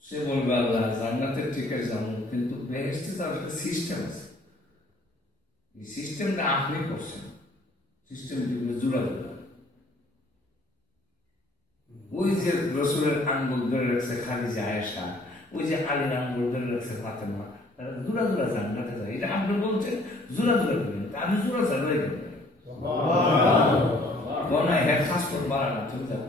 সে বলবে আল্লাহ জান্নাতের টিকিট যাবো, কিন্তু বেহেশতে তাদের একটা সিস্টেম আছে, এই সিস্টেমটা আপনি করছেন, সিস্টেম দিবে জোড়া জোড়া। ওই যে রসুলের আঙ্গুল ধরে রাখছে খালি যে আয়েশা, ওই যে আলীর আঙ্গুল ধরে রাখছে ফাতেমা, তারা জোড়া জোড়া জান্নাতে যায়। এটা আপনি বলছেন জোড়া জোড়া করবেন, আমি জোড়া জোড়াই করবেন বনায় হ্যাঁ খাস করে বাড়ানো তুমি যাও।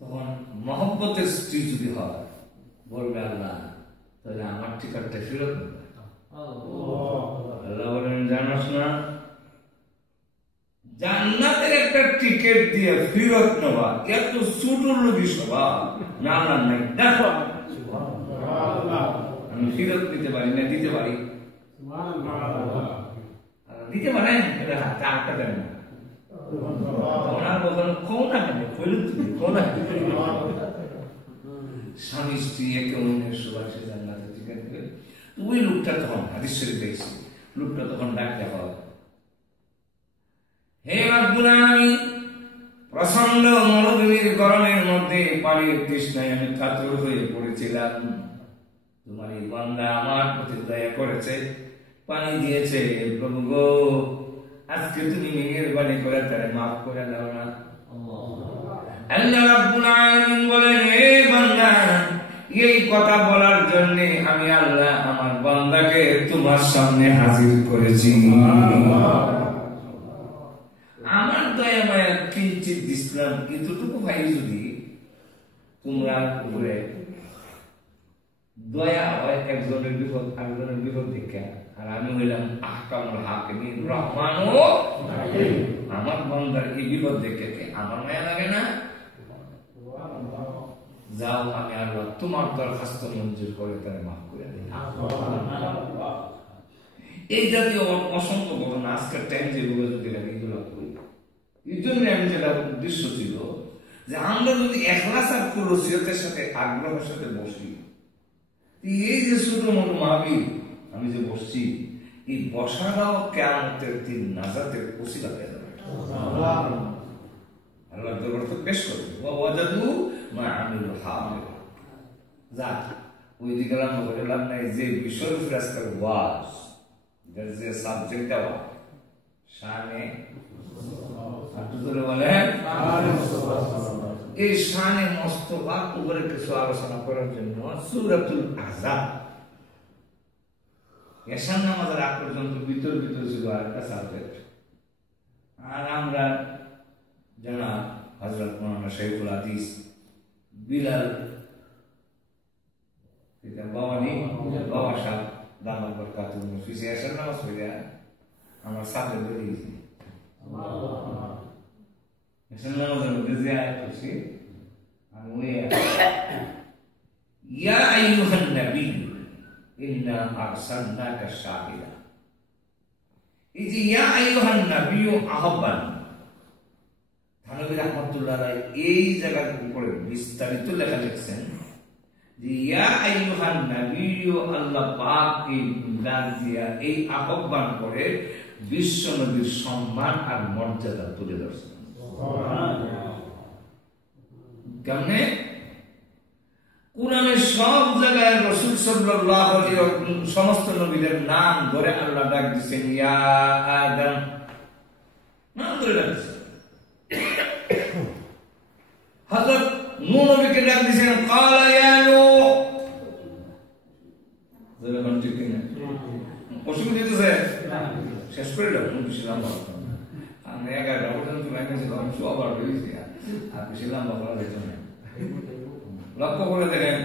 তখন মহব্বতের স্ত্রী যদি হয় বলবে আল্লাহ তাহলে আমার টিকিটটা ফেরত নেবে। আল্লাহ বলেন জানাস না জান্নাতের একটা টিকিট দিয়ে ফেরত নেওয়া এত ছোট লোভী স্বভাব না না নাই। দেখো আমি ফেরত নিতে পারি না, দিতে পারি, দিতে পারেন হাতটা দেন না স্বামী স্ত্রী একে অন্যের সুবাসে জান্নাতে টিকিট দেবে। ওই লোকটা তখন হাদিস শরীফ দেখছি, লোকটা তখন ডাকতে হয় হে রব্বুল আলামিন, প্রচন্ড মরুভূমির গরমের মধ্যে পানির তৃষ্ণায় আমি কাতর হয়ে পড়েছিলাম, তোমার এই বান্দা আমার প্রতি দয়া করেছে, পানি দিয়েছে, প্রভু গো আজকে তুমি মেহেরবানি করে তারে মাফ করে দাও না। আল্লাহ রাব্বুল আলামিন বলেন হে বান্দা এই কথা বলার জন্য আমি আল্লাহ আমার বান্দাকে তোমার সামনে হাজির করেছি। আমার দয়া মায়া কিঞ্চিত দিছিলাম, এতটুকু ভাই যদি তোমরা উপরে দয়া হয় একজনের বিপদ আরেকজনের বিপদ দেখে, আর আমি হইলাম আহকামুল হাকিমিন রহমান, আমার বান্দার এই বিপদ দেখে আমার মায়া লাগে না? যাও, আমি আল্লাহ তোমার দরখাস্ত মঞ্জুর করে তারা মাফ করে দিই। এই জাতীয় অসংখ্য ঘটনা আজকের টাইম যেগুলো যদি এগুলো করি, এই জন্য আমি যেটা উদ্দেশ্য ছিল যে আমরা যদি ইখলাস আর কুরসিয়তের সাথে আগ্রহের সাথে বসি, এই যে ছোট মোটো মাহফিল আমি যে বসছি, এই বসাটাও কিয়ামতের দিন নাজাতের ওসিলা হয়ে যাবে। আল্লাহ দরবারে তো পেশ করবে, ওয়াজাদু মা আমিলু হাদির। যাক, ওই দিকে আমরা বললাম না যে বিষয় ফিরাস্তার ওয়াজ, যে সাবজেক্ট দেওয়া শানে, একটু ধরে বলেন এই শানে মুস্তাফা উপরে কিছু আলোচনা করার জন্য সূরাতুল আহজাব এশার নামাজের আগ পর্যন্ত ভিতর ছিল আরেকটা সাবজেক্ট। আর আমরা যারা হযরত মাওলানা শাইখুল হাদিস বিলাল বাবানি বাবা সাহেব দামাত বরকাতুল মুফিসে এশার নামাজ পড়ে আমার সাথে বেরিয়ে গেছি। এশার নামাজের মধ্যে যে আয়াত আছে, আর ওই ইয়া আইয়ুহান নবী ইন্না আরসালনাকা শাহিদা। এই যে ইয়া আইয়ুহান নবী আহ্বান, থানভী রাহমাতুল্লাহ আলাইহি এই জায়গার উপরে বিস্তারিত লেখা লিখছেন যে ইয়া আইয়ুহান নবী, আল্লাহ পাক এই ডাক দিয়া এই আহ্বান করে বিশ্ব নবীর সম্মান আর মর্যাদা তুলে ধরছেন। কেমনে? কুরআনের সব জায়গায় রাসূল সাল্লাল্লাহু আলাইহি ওয়াসাল্লাম সমস্ত নবীদের নাম ধরে আল্লাহ ডাক দিয়েছেন, ইয়া আদম নাম ধরে ডাক দিয়েছেন। হযরত নূহ নবীকে ডাক দিয়েছেন ক্বালা ইয়া নূহ। যখন ঠিক না অসুবিধা দিতেছে শেষ করে দাও, বুঝলাম না আমি 11টা পর্যন্ত লাইনে ছিলাম, সবার হয়েছে আর বেশি লম্বা করা যেত না। লক্ষ্য করে দেখেন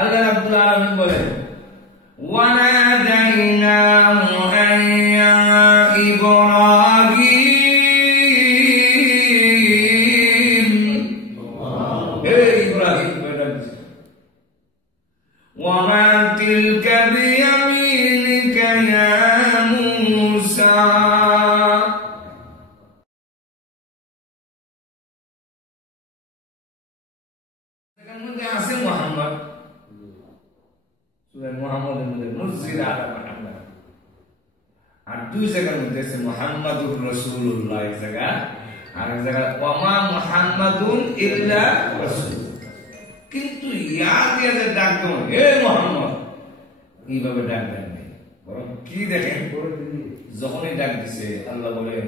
আল্লাহ রাব্বুল আলামিন বলেন ওয়ানাদাইনাহু আন ইয়া ইব্রাহিম, হে ইব্রাহিম বেটা, ওয়া মা তিলকা বিয়ামিনিকা ইয়া মূসা। আর দুই জায়গার মধ্যে আছে মুহাম্মাদুর রাসূলুল্লাহ, এক জায়গা আর এক জায়গা ওয়া মা মুহাম্মাদুন ইল্লা রাসূল। কিন্তু ইয়া দিয়ে যে ডাক দেন হে মুহাম্মদ, এইভাবে ডাক দেন নাই, বরং কি দেখেন যখনই ডাক দিছে আল্লাহ বলেন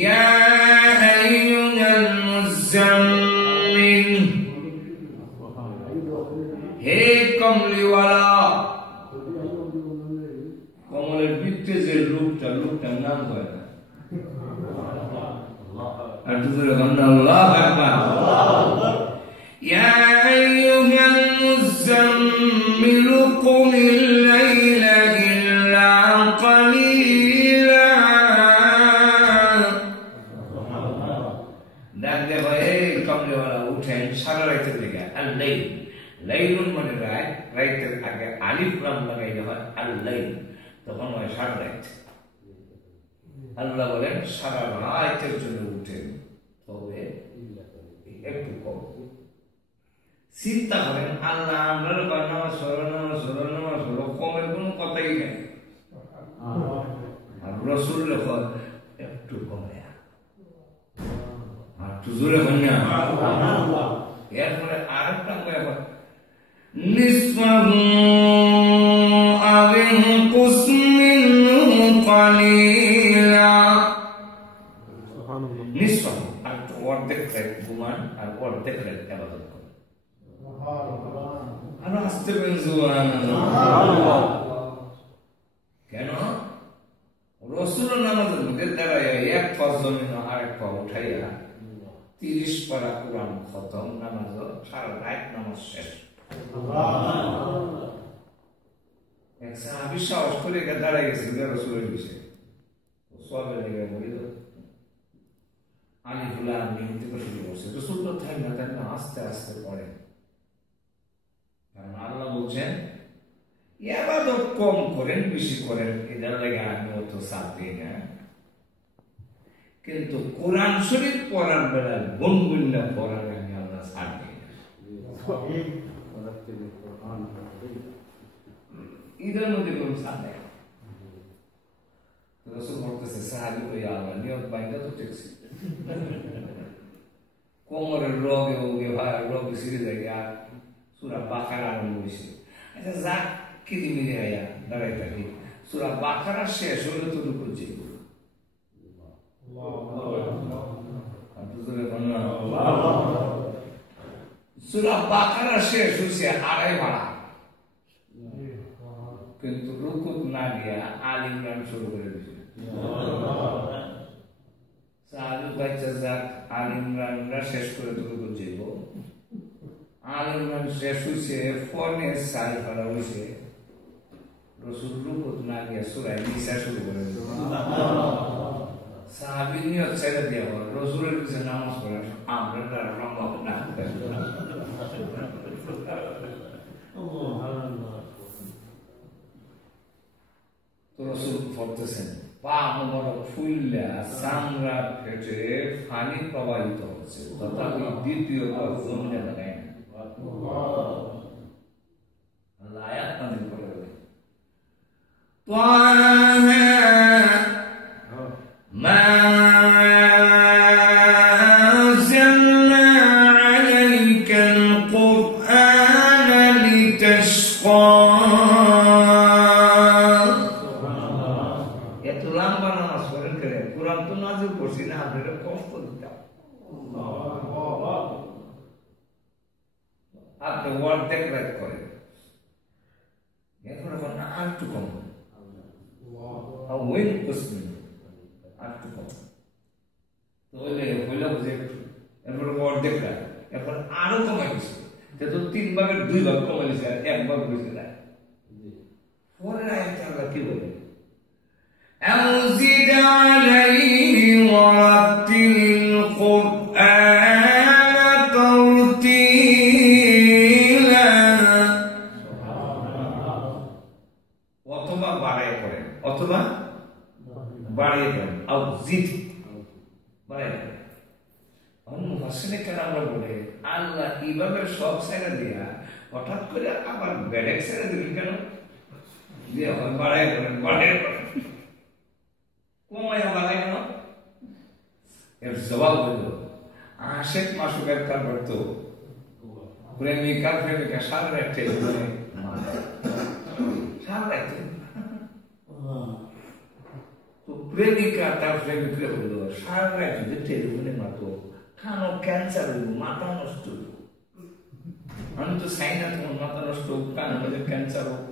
ইয়া আইয়ুহাল মুজাম্মিল, হে কমলিওয়ালা। কমলের ভিতরে যে লোকটার নাম হয় না, আর দুপুরে আল্লাহু আকবার। ইয়া আইয়ুহাল মুজাম্মিল কুমিল লাইলা ইল্লা কালিলা। ডাক দে ভাই কমলিওয়ালা উঠেন সারা রাতের দিকে। আল লাইল, লাইলুন মানে রাত, রাতের আগে আলিফ লাম লাগাইলে হয় আল লাইল, তখন হয় সারা রাত। আল্লাহ বলেন সারা রাতের জন্য উঠেন, তবে একটু কম। চিন্তা করেন আল্লাহ আমরা নামাজ হলো কমের কোনো কথাই নেই, আর রাসূল লেখা একটু কমে আর একটু জোরে হয় না। এরপরে আরেকটা ব্যাপার নিসফাহু আও ইনকুস মিনহু কালিলা। নিসফাহু আর অর্ধেক ঘুমান আর অর্ধেক ইবাদত আসতে পেন সুবহানাল্লাহ। কেন রসুল নামাজের মধ্যে দাঁড়াইয়া এক পা জমিন আর এক পা উঠাইয়া 30 পারা কোরআন খতম, নামাজ সারা রাত নামাজ শেষ। এক সাহাবী সাহস করে দাঁড়াই গেছে রসুলের বিষয়ে, সবের লেগে বলি তো আলিফ লাম মিম থেকে শুরু করছে। রসুল তো তাই না আস্তে আস্তে পড়ে, কারণ আল্লাহ বলছেন ইবাদত কম করেন বেশি করেন, এটার লাগে আমি অত চাপ দিই না, কিন্তু কোরআন শরীফ পড়ার বেলায় গুনগুনা পড়ার আমি আল্লাহ ছাড় দিই না। ঈদের মধ্যে কোন ছাড় নেই। রসুল বলতেছে সাহাবী ওই আল্লাহ নিয়ত বাইন্দা তো দেখছি কোমরের রোগে ওগে ভাই রোগে সিরে যায় আর সূরা বাকারা আরম্ভ হয়েছে। আচ্ছা যাক কিদি মিলে আয়া দাঁড়াই থাকি, সূরা বাকারা শেষ হইলে তো রুকু যাই। সূরা বাকারা শেষ হয়েছে 2.5 ভাড়া, কিন্তু রুকু না গিয়া আল ইমরান শুরু করে দিয়েছে। সাহাবী বাচ্চা যাক আল ইমরানরা শেষ করে তো রুকু যাইব। আল ইমরান শেষ হয়েছে ফোনে 4 ভাড়া হয়েছে, রসুল রুকু না গিয়া সূরা নিসা শুরু করে দিয়েছে। সাহাবী নিয়ত ছেড়ে দিয়া রসুলের পিছনে নামাজ পড়া আমরা দ্বারা সম্ভব না। তো রসুল পড়তেছেন পা মোবারক ফুললা চামড়া ফেটে পানি প্রবাহিত হচ্ছে, তথাপি দ্বিতীয় পা জমে লাগায় না। আল্লাহ আয়াত নাযিল করে ما أنزلنا عليك القرآن لتشقى। এত লম্বা নামাজ পড়েন করে কোরআন তো নাযিল করছি না, আপনারা কষ্ট দিতাম। আপনি ওয়ার্ড দেখরাত করেন, এখন এখন আর একটু কম ওয়েল কোশ্চেন আর একটু কম তো হইলে বুঝে এরপর অর্ধেক রাখ, এখন আরো কমাই দিচ্ছে, তো 3 ভাগের 2 ভাগ কমাই দিচ্ছে আর 1 ভাগ বুঝে দেয়। পরে আয়াতে আল্লাহ কি বলে أَوْزِدْ عَلَيْهِ وَرَتِّلِ الْقُرْآنَ تَرْتِيلًا। অথবা বাড়ায় করেন, অথবা বাড়িয়ে দেন, আউজিদ বাড়ায় দেন। অন্য ভাষণে কেন আমরা বলে আল্লাহ এইভাবে সব ছেড়ে দিয়া হঠাৎ করে আবার ব্যারেক ছেড়ে দিলেন কেন? দিয়ে বাড়ায় করেন, বাড়ায় করেন, কমায় বাড়ায় কেন? এর জবাব হইল আশেক মাসুকের কারবার তো প্রেমিকা প্রেমিকা সারা রাখতে সারা রাখতে প্রেমিকা তার প্রেমিকরে বলল সারা রাত যদি টেলিফোনে মাতো কানো ক্যান্সার হইব, মাথা নষ্ট হইব। আমি তো চাই না তোমার মাথা নষ্ট হোক, কানো মধ্যে ক্যান্সার হোক,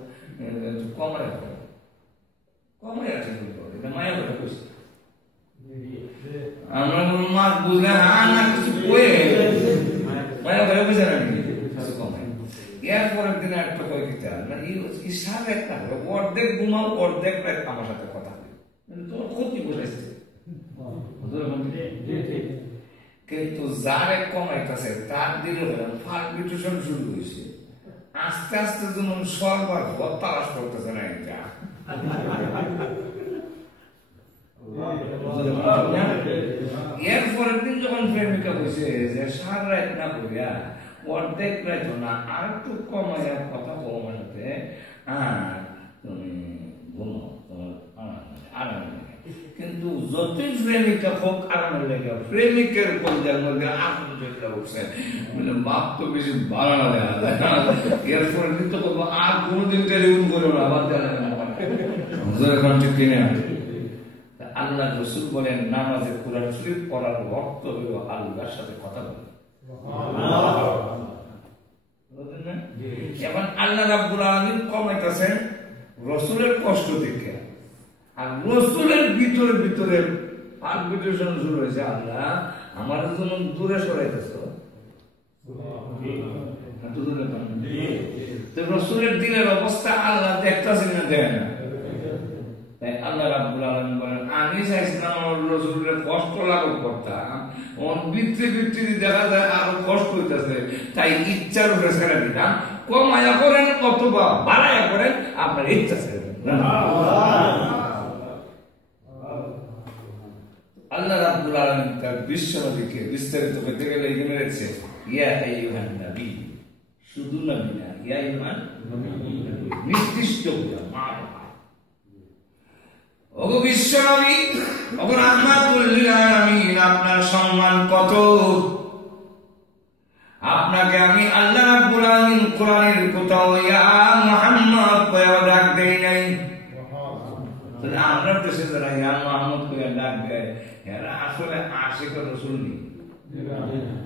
কমায় কমায় আছে এটা মায়া করে বসে আমরা মা বুঝলে না কিছু কয়ে মায়া করে বুঝে না কিছু কমায়। এরপরের দিনে একটা কয়ে দিতে হবে না, এই সারা একটা অর্ধেক ঘুমাও অর্ধেক রাত আমার সাথে কথা বলে তোমার ক্ষতি বোঝাইছে। কিন্তু যার এক কমাইতেছে তার দিলে ফার্মিটেশন শুরু হয়েছে, আস্তে আস্তে যেমন সরবার তালাশ করতেছে না এটা। এরপরের দিন যখন প্রেমিকা বলছে যে সারা রাত না করিয়া অর্ধেক রাত না আর একটু কমাইয়া কথা কমাতে আর তুমি ঘুমো তোমার আরাম লাগে। কিন্তু যতই প্রেমিকা হোক আরামের লেগে প্রেমিকের কলজার মধ্যে আগুন জ্বলে উঠছে, মানে বাপ তো বেশি ভালো না দেখা যায় না। এরপরে দিন তো বলবো আর কোনোদিন টেলিফোন করো না, বাদ দেওয়া ঠিক কিনে আল্লাহ রসুল বলেন নামাজে কোরআন শরীফ পড়ার অর্থ হলো আল্লাহর সাথে কথা বলা। এখন আল্লাহ রাব্বুল আলামিন কমাইতেছেন রাসূলের কষ্ট দেখে, আর রাসূলের ভিতরে ভিতরে পালপিটেশন শুরু হয়েছে, আল্লাহ আমার জন্য দূরে সরাইতেছো। রাসূলের দিলের অবস্থা আল্লাহ দেখতেছেন না, দেয় না। তাই আল্লাহ রাব্বুল আলামিন বলেন, আমি চাইছিলাম আমার রাসূলের কষ্ট লাঘব করতাম, ওর ভিতরে ভিতরে দেখা যায় আরো কষ্ট হইতেছে, তাই ইচ্ছার উপরে ছেড়ে দিলাম। কমায়া করেন অথবা বাড়ায়া করেন, আপনার ইচ্ছা ছেড়ে দেন। আল্লাহ রাব্বুল আলামিন তার বিশ্ব নবীকে বিস্তারিত করতে গেলে এখানে রয়েছে ইয়া আইয়ুহান নবী, শুধু নবী না, ইয়া আইয়ুহান নবী, নির্দিষ্ট ওগো বিশ্ব নবী, ওগো রাহমাতুল লিল আলামিন, আপনার সম্মান কত। আপনাকে আমি আল্লাহ রাব্বুল আলামিন কোরআনের কোথাও ইয়া মুহাম্মদ কয়ে ডাক দেই নাই। তাহলে আমরা দেশে যারা ইয়া মুহাম্মদ কয়ে ডাক দেয়, এরা আসলে আশিক রাসূল নেই,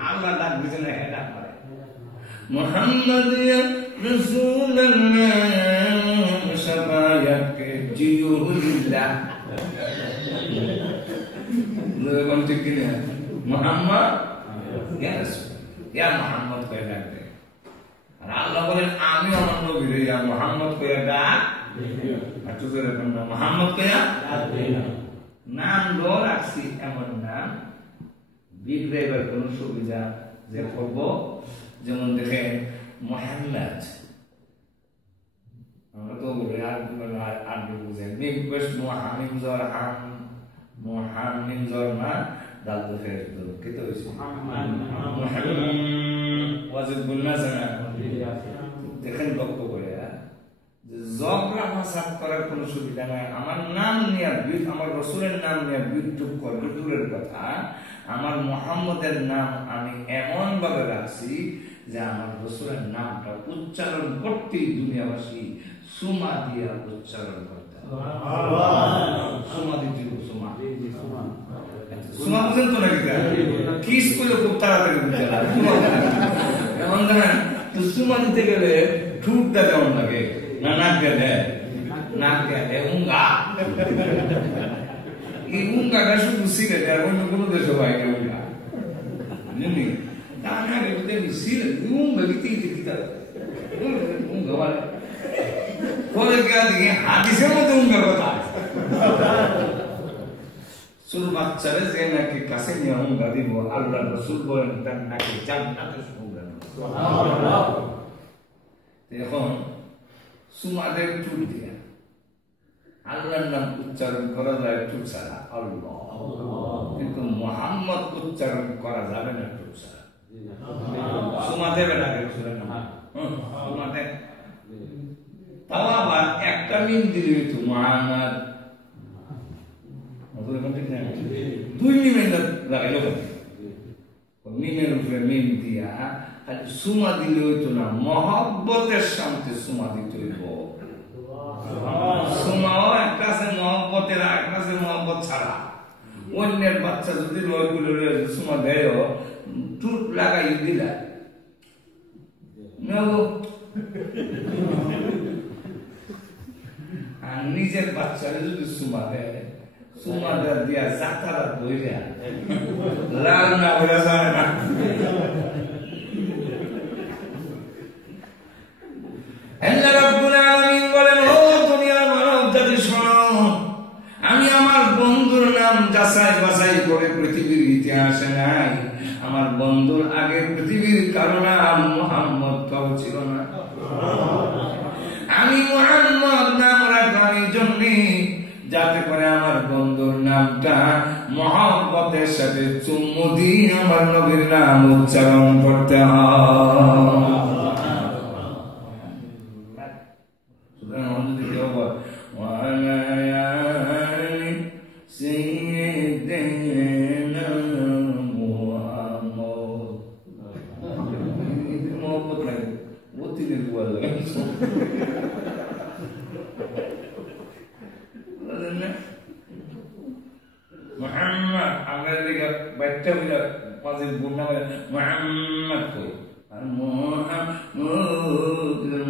আল্লাহ ডাক দিয়েছেন না, ডাক করে মুহাম্মদ ইয়া রাসূলুল্লাহ শাফায়াতকে জিউল্লাহ। লোকজন ঠিক কিনা মুহাম্মদ ইয়া রাসূল, ইয়া মুহাম্মদ কয়ে ডাক দেয়। আর আল্লাহ বলেন আমি আমার নবীর ইয়া মুহাম্মদ কয়ে ডাক আর তুই এরকম না মুহাম্মদ কয়ে ডাক দেই না। নাম দো রাখছি এমন নাম বিগ্রাইবার কোন সুবিধা যে করব, যেমন দেখেন মুহাম্মদ, আমরা তো বলি আর বুঝে মিম পেশ মুহাম্মিম জর হাম, মুহাম্মিম জর না দাল তো ফের তো কি তো হইছে মুহাম্মদ ওয়াজিব বলনা জানা। দেখেন লক্ষ্য করে যে জবরা ভাষা করার কোনো সুবিধা নাই। আমার নাম নিয়ে আমার রাসূলের নাম নিয়ে বিদ্রুপ করবে দূরের কথা, আমার মুহাম্মদের নাম আমি এমন ভাবে রাখছি যে আমার রাসূলের নামটা উচ্চারণ করতেই দুনিয়াবাসী সুমা দিয়া উচ্চারণ করতে। সুমা দিতে সুমা সুমা বুঝেন তো নাকি? কিস করলে খুব তাড়াতাড়ি বুঝে না এমন জানেন তো। সুমা দিতে গেলে ঠুটটা কেমন লাগে না, নাক দেয় নাক দেয় উঙ্গা। এই উঙ্গাটা শুধু সিলেট আর অন্য কোনো দেশে হয় না। উঙ্গা জানি সিলেট উঙ্গা দিতে উঙ্গা বলে বলে দিকে হাদিসের মধ্যে উঙ্গার কথা আছে। ছোট বাচ্চারা যে নাকি কাছে নিয়ে উঙ্গা দিব, আল্লাহ রাসূল বলেন তার নাকি জান্নাতের উঙ্গা। এখন সুমাদের টুট দিয়া আল্লাহর নাম উচ্চারণ করা যায় টুট ছাড়া আল্লাহ, কিন্তু মুহাম্মদ উচ্চারণ করা যাবে না টুট ছাড়া। সুমা দেবে না সুমাতে, তাও আবার একটা মিম দিলে হইতো মুহাম্মদ, দুই মিমে লাগাইল, মিমের উপরে মিম দিয়া সুমা দিলে হইতো না, মহব্বতের সাথে সুমা দিতে হইব। সুমাও একটা আছে মহব্বতের, একটা আছে মহব্বত ছাড়া। অন্যের বাচ্চা যদি সুমা দেয় টুট লাগাই দিলা আর নিজের বাচ্চারা যদি সুমা দেয়, সুমা দিয়া যাতারা ধইরা লাল না হয়ে যায় না। আল্লাহ রাব্বুল আলামিন বলেন, ও দুনিয়ার মানব জাতি শোনো, আমি আমার বন্ধুর নাম যাচাই বাছাই করে পৃথিবীর ইতিহাসে নাই। আমার বন্ধুর আগে পৃথিবীর কারো নাম মুহাম্মদ কাউ ছিল না। আমি মুহাম্মদ নাম রাখলাম এই জন্যে যাতে করে আমার বন্ধুর নামটা মহব্বতের সাথে চুম্বু দিয়ে আমার নবীর নাম উচ্চারণ করতে হয়।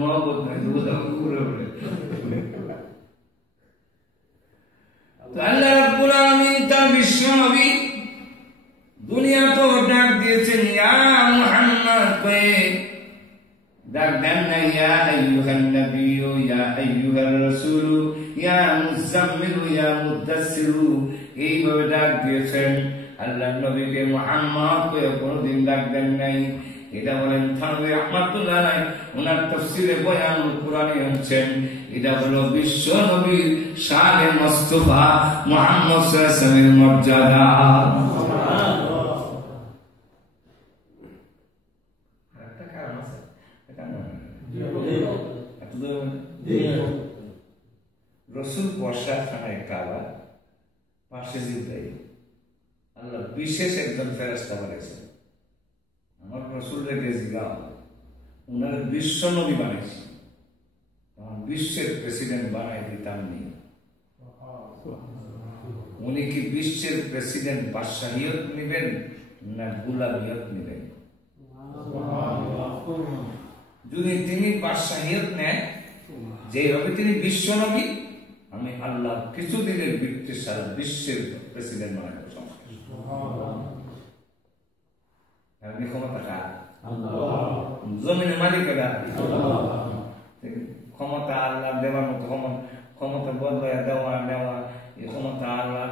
মহব্বত নাই ঘুরে ঘুরে। আল্লাহ রাব্বুল আলামিন তার বিশ্ব নবী দুনিয়া তো ডাক দিয়েছেন ইয়া মুহাম্মদ কয়ে, ডাক দেন না ইয়া আইয়ুহান নবিয়্যু ইয়া আইয়ুহার রাসূলু ইয়া মুযাম্মিলু ইয়া মুদাসসিরু, এইভাবে ডাক দিয়েছেন। আল্লাহ নবীকে মুহাম্মদ কয়ে কোনদিন ডাক দেন নাই। এটা বলেন থানভী রাহমাতুল্লাহ আলাইহি ওনার তাফসীরে বয়ানুল কুরআনে আনছেন, এটা হলো বিশ্ব নবীর শানে মুস্তাফা মুহাম্মদ সাল্লাল্লাহু আলাইহি ওয়াসাল্লামের মর্যাদা। একটা কারণ আছে, এটা না রাসূল বর্ষা খানায় কাবা, পাশে জিবরাইল, আল্লাহ বিশেষ একজন ফেরেশতা বানাইছেন। আমার রাসূল রেখে জিগাও উনার বিশ্ব নবী বানাইছে, বিশ্বের প্রেসিডেন্ট বানাই দিতাম নি। উনি কি বিশ্বের প্রেসিডেন্ট বাদশাহিয়ত নেবেন না গোলামিয়ত নেবেন? যদি তিনি বাদশাহিয়ত নেন, যেভাবে তিনি বিশ্ব নবী, আমি আল্লাহ কিছুদিনের ভিত্তিতে সারা বিশ্বের প্রেসিডেন্ট বানাই দেব। আপনি ক্ষমতা কার? জমিনের মালিকেরা। ক্ষমতা আল্লাহ দেওয়ার মতো ক্ষমতা বদলায় দেওয়া নেওয়া, এই ক্ষমতা আল্লাহ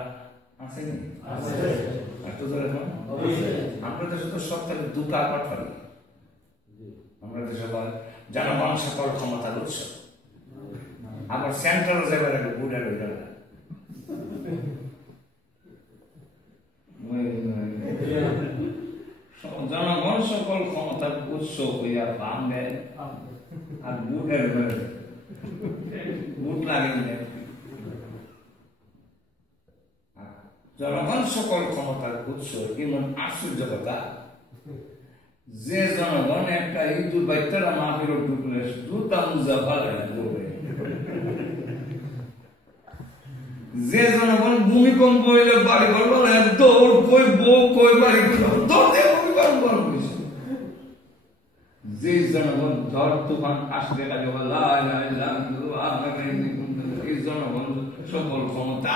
আসেনি? একটু ধরে আমরা দেশে তো সরকারের দুটা পাঠাই, আমরা দেশে জনগণ সকল ক্ষমতার উৎস, আবার সেন্ট্রাল যাবার একটা বুড়ার হয়ে গেল। জনগণ সকল ক্ষমতার উৎস হইয়া পাবে, আর বুটের বুট লাগে। জনগণ সকল ক্ষমতার উৎস এমন আশ্চর্য কথা, যে জনগণ একটা ইঁদুর বাচ্চারা মাটির ঢুকলে দুটা মুজা পালে দৌড়ে, যে জনগণ ভূমিকম্প হইলে বাড়ি ঘর বলে দৌড়, কই বউ কই বাড়ি দৌড়ে ভূমিকম্প হয়েছে। যে জনগণ ঝড় তুফান আসলে লাগে এই জনগণ সকল ক্ষমতা।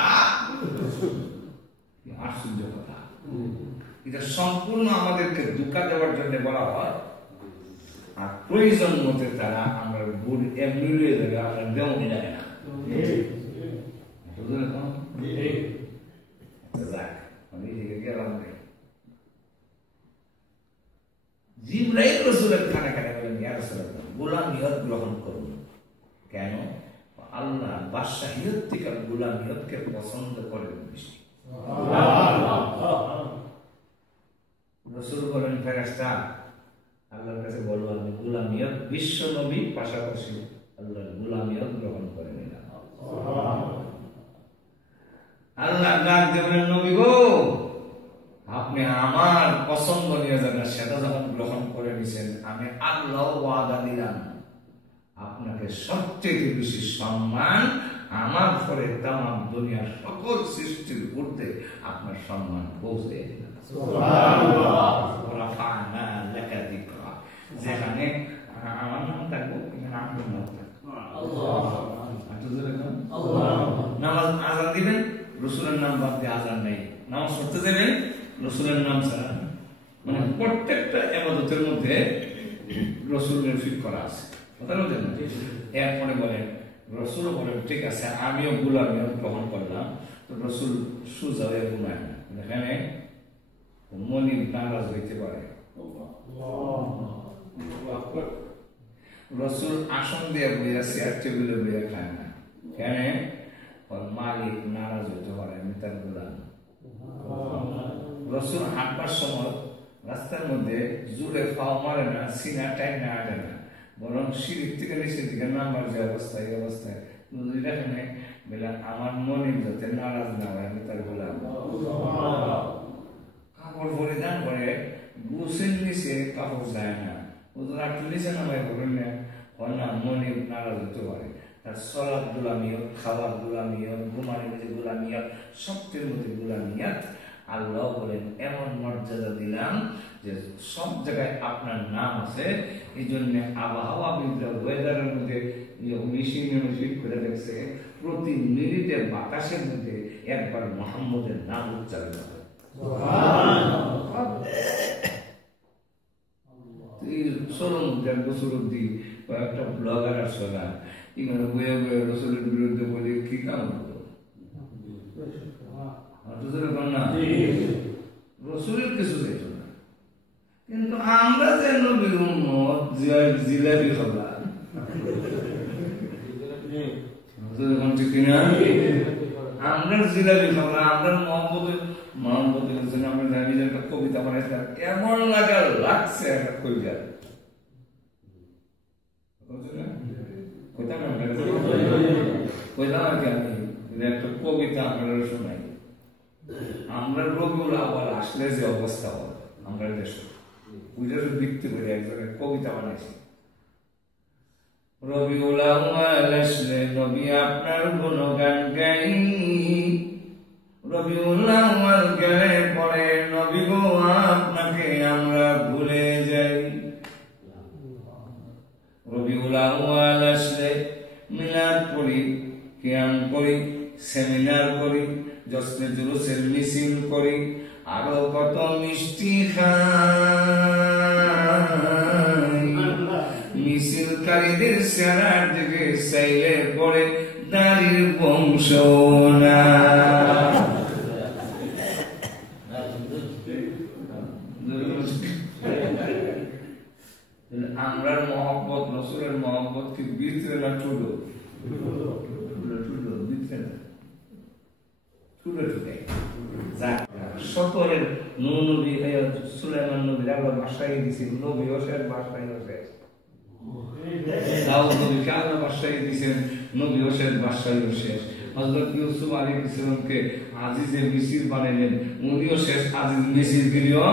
আশ্চর্য কথা, এটা সম্পূর্ণ আমাদেরকে ধোঁকা দেওয়ার জন্য বলা হয়। আর প্রয়োজন মতে তারা আমরা ভুল এমনি লয়ে যাবে, আমরা দেওয়া লাগে না। জিবরাইল রাসূলের খানে খানে বলেন ইয়া রাসূলুল্লাহ গোলামিয়ত গ্রহণ করুন। কেন? আল্লাহ বাদশাহিয়ত থেকে গোলামিয়তকে পছন্দ করেন বেশি। রাসূল বলেন ফেরেশতা আল্লাহর কাছে বলো আমি গোলামিয়ত বিশ্ব নবী পাশাপাশি আল্লাহর গোলামিয়ত গ্রহণ করে নিলাম। আল্লাহ ডাক দেবেন নবী গো, আপনি আমার পছন্দ নিয়ে যাবেন, সেটা যখন গ্রহণ করে নিছেন, আমি আল্লাহ ওয়াদা দিলাম আপনাকে সবচেয়ে বেশি সম্মান আমার পরে তামাম দুনিয়ার সকল সৃষ্টির ঊর্ধ্বে আপনার সম্মান পৌঁছে দিলাম। যেখানে আমার নাম থাকবো আপনার নাম থাকবো। নামাজ আজান দিবেন, রসুলের নাম বাদ দিয়ে আজান নেই। নামাজ পড়তে দেবেন, রসুলের নাম ছাড়া। মানে প্রত্যেকটা ইবাদতের মধ্যে রসুলের ফিট করা আছে। কথা বলছেন না? এরপরে বলেন রসুল বলেন ঠিক আছে আমিও গোলামিয়ত গ্রহণ করলাম, তো রসুল সুজা হয়ে ঘুমায় না। এখানে মনিব নারাজ হইতে পারে। রসুল আসন দিয়ে বইয়া চেয়ার টেবিলে বইয়া খায় না। কেন? মালিক নারাজ হইতে পারে, আমি তার গোলাম। রসুল হাঁটবার সময় রাস্তার মধ্যে জুড়ে পাও মারে না, সিনা টাইম না আটে না, বরং সিঁড়ির থেকে নিচের দিকে নামার যে অবস্থা, এই অবস্থায় এখানে বলে আমার মনিব যাতে নারাজ না হয়, আমি তার গোলাম। কাপড় পরিধান করে গুছের নিচে কাপড় যায় না, ওদের একটু নিচে নামাই বলেন না, মনিব নারাজ হতে পারে। তার সলাদ গোলামিয়ত, খাওয়ার গোলামিয়ত, ঘুমানোর মধ্যে গোলামিয়ত, সবটির মধ্যে গোলামিয়ত। আল্লাহ বলেন এমন মর্যাদা দিলাম যে সব জায়গায় আপনার নাম আছে। এই জন্য আবহাওয়াবিদরা ওয়েদারের মধ্যে মেশিন করে দেখছে প্রতি মিনিটে বাতাসের মধ্যে একবার মুহাম্মদের নাম উচ্চারিত হয়। চলুন 1.5 বছর অব্দি কয়েকটা ব্লগার আসলো না, এখানে বয়ে বয়ে রসুলের বিরুদ্ধে বলে কি কাম হলো? রসুলের কিছু যেত না, কিন্তু আমরা যে নবীর উম্মত জিলাপি খাবলা আমরা জিলাপি খাবলা, আমরা মোহাম্মদের জন্য আমরা জানি যে একটা কবিতা বানাইছিলাম, এমন লাগা লাগছে একটা কবিতা একটা কবিতা আপনারা শোনাই। আমরা রবিউল আউয়াল আসলে যে অবস্থা হবে আমরা দেশে ওইটার ভিত্তি করে একজনের কবিতা বানাইছি। রবিউল আউয়াল আসলে নবী আপনার গুণগান গাই, রবিউল আউয়াল গেলে পরে নবী গো আপনাকে আমরা ভুলে যাই। রবিউল আউয়াল আসলে মিলাদ পড়ি, কিয়াম করি, সেমিনার করি, জশ্নে জুলুসের মিছিল করি, আরো কত মিষ্টি খাই। মিছিলকারীদের সেরার দিকে চাইলে পড়ে দাড়ির বংশ না। আমরার মহব্বত, রসুলের মহব্বত কি ভিতরে না টুলো? সতরের নবী সুলাইমান নবীর আল্লাহ বাসায় দিয়েছেন, নবী শেষ বাসায় শেষ, দাউদ নবীকে আল্লাহ বাসায় দিয়েছেন, নবী শেষ বাসায় শেষ। হযরত ইউসুফ আলাইহিস সালামকে আজিজে মিসর বানালেন, উনিও শেষ, আজিজ মিসর গিরিও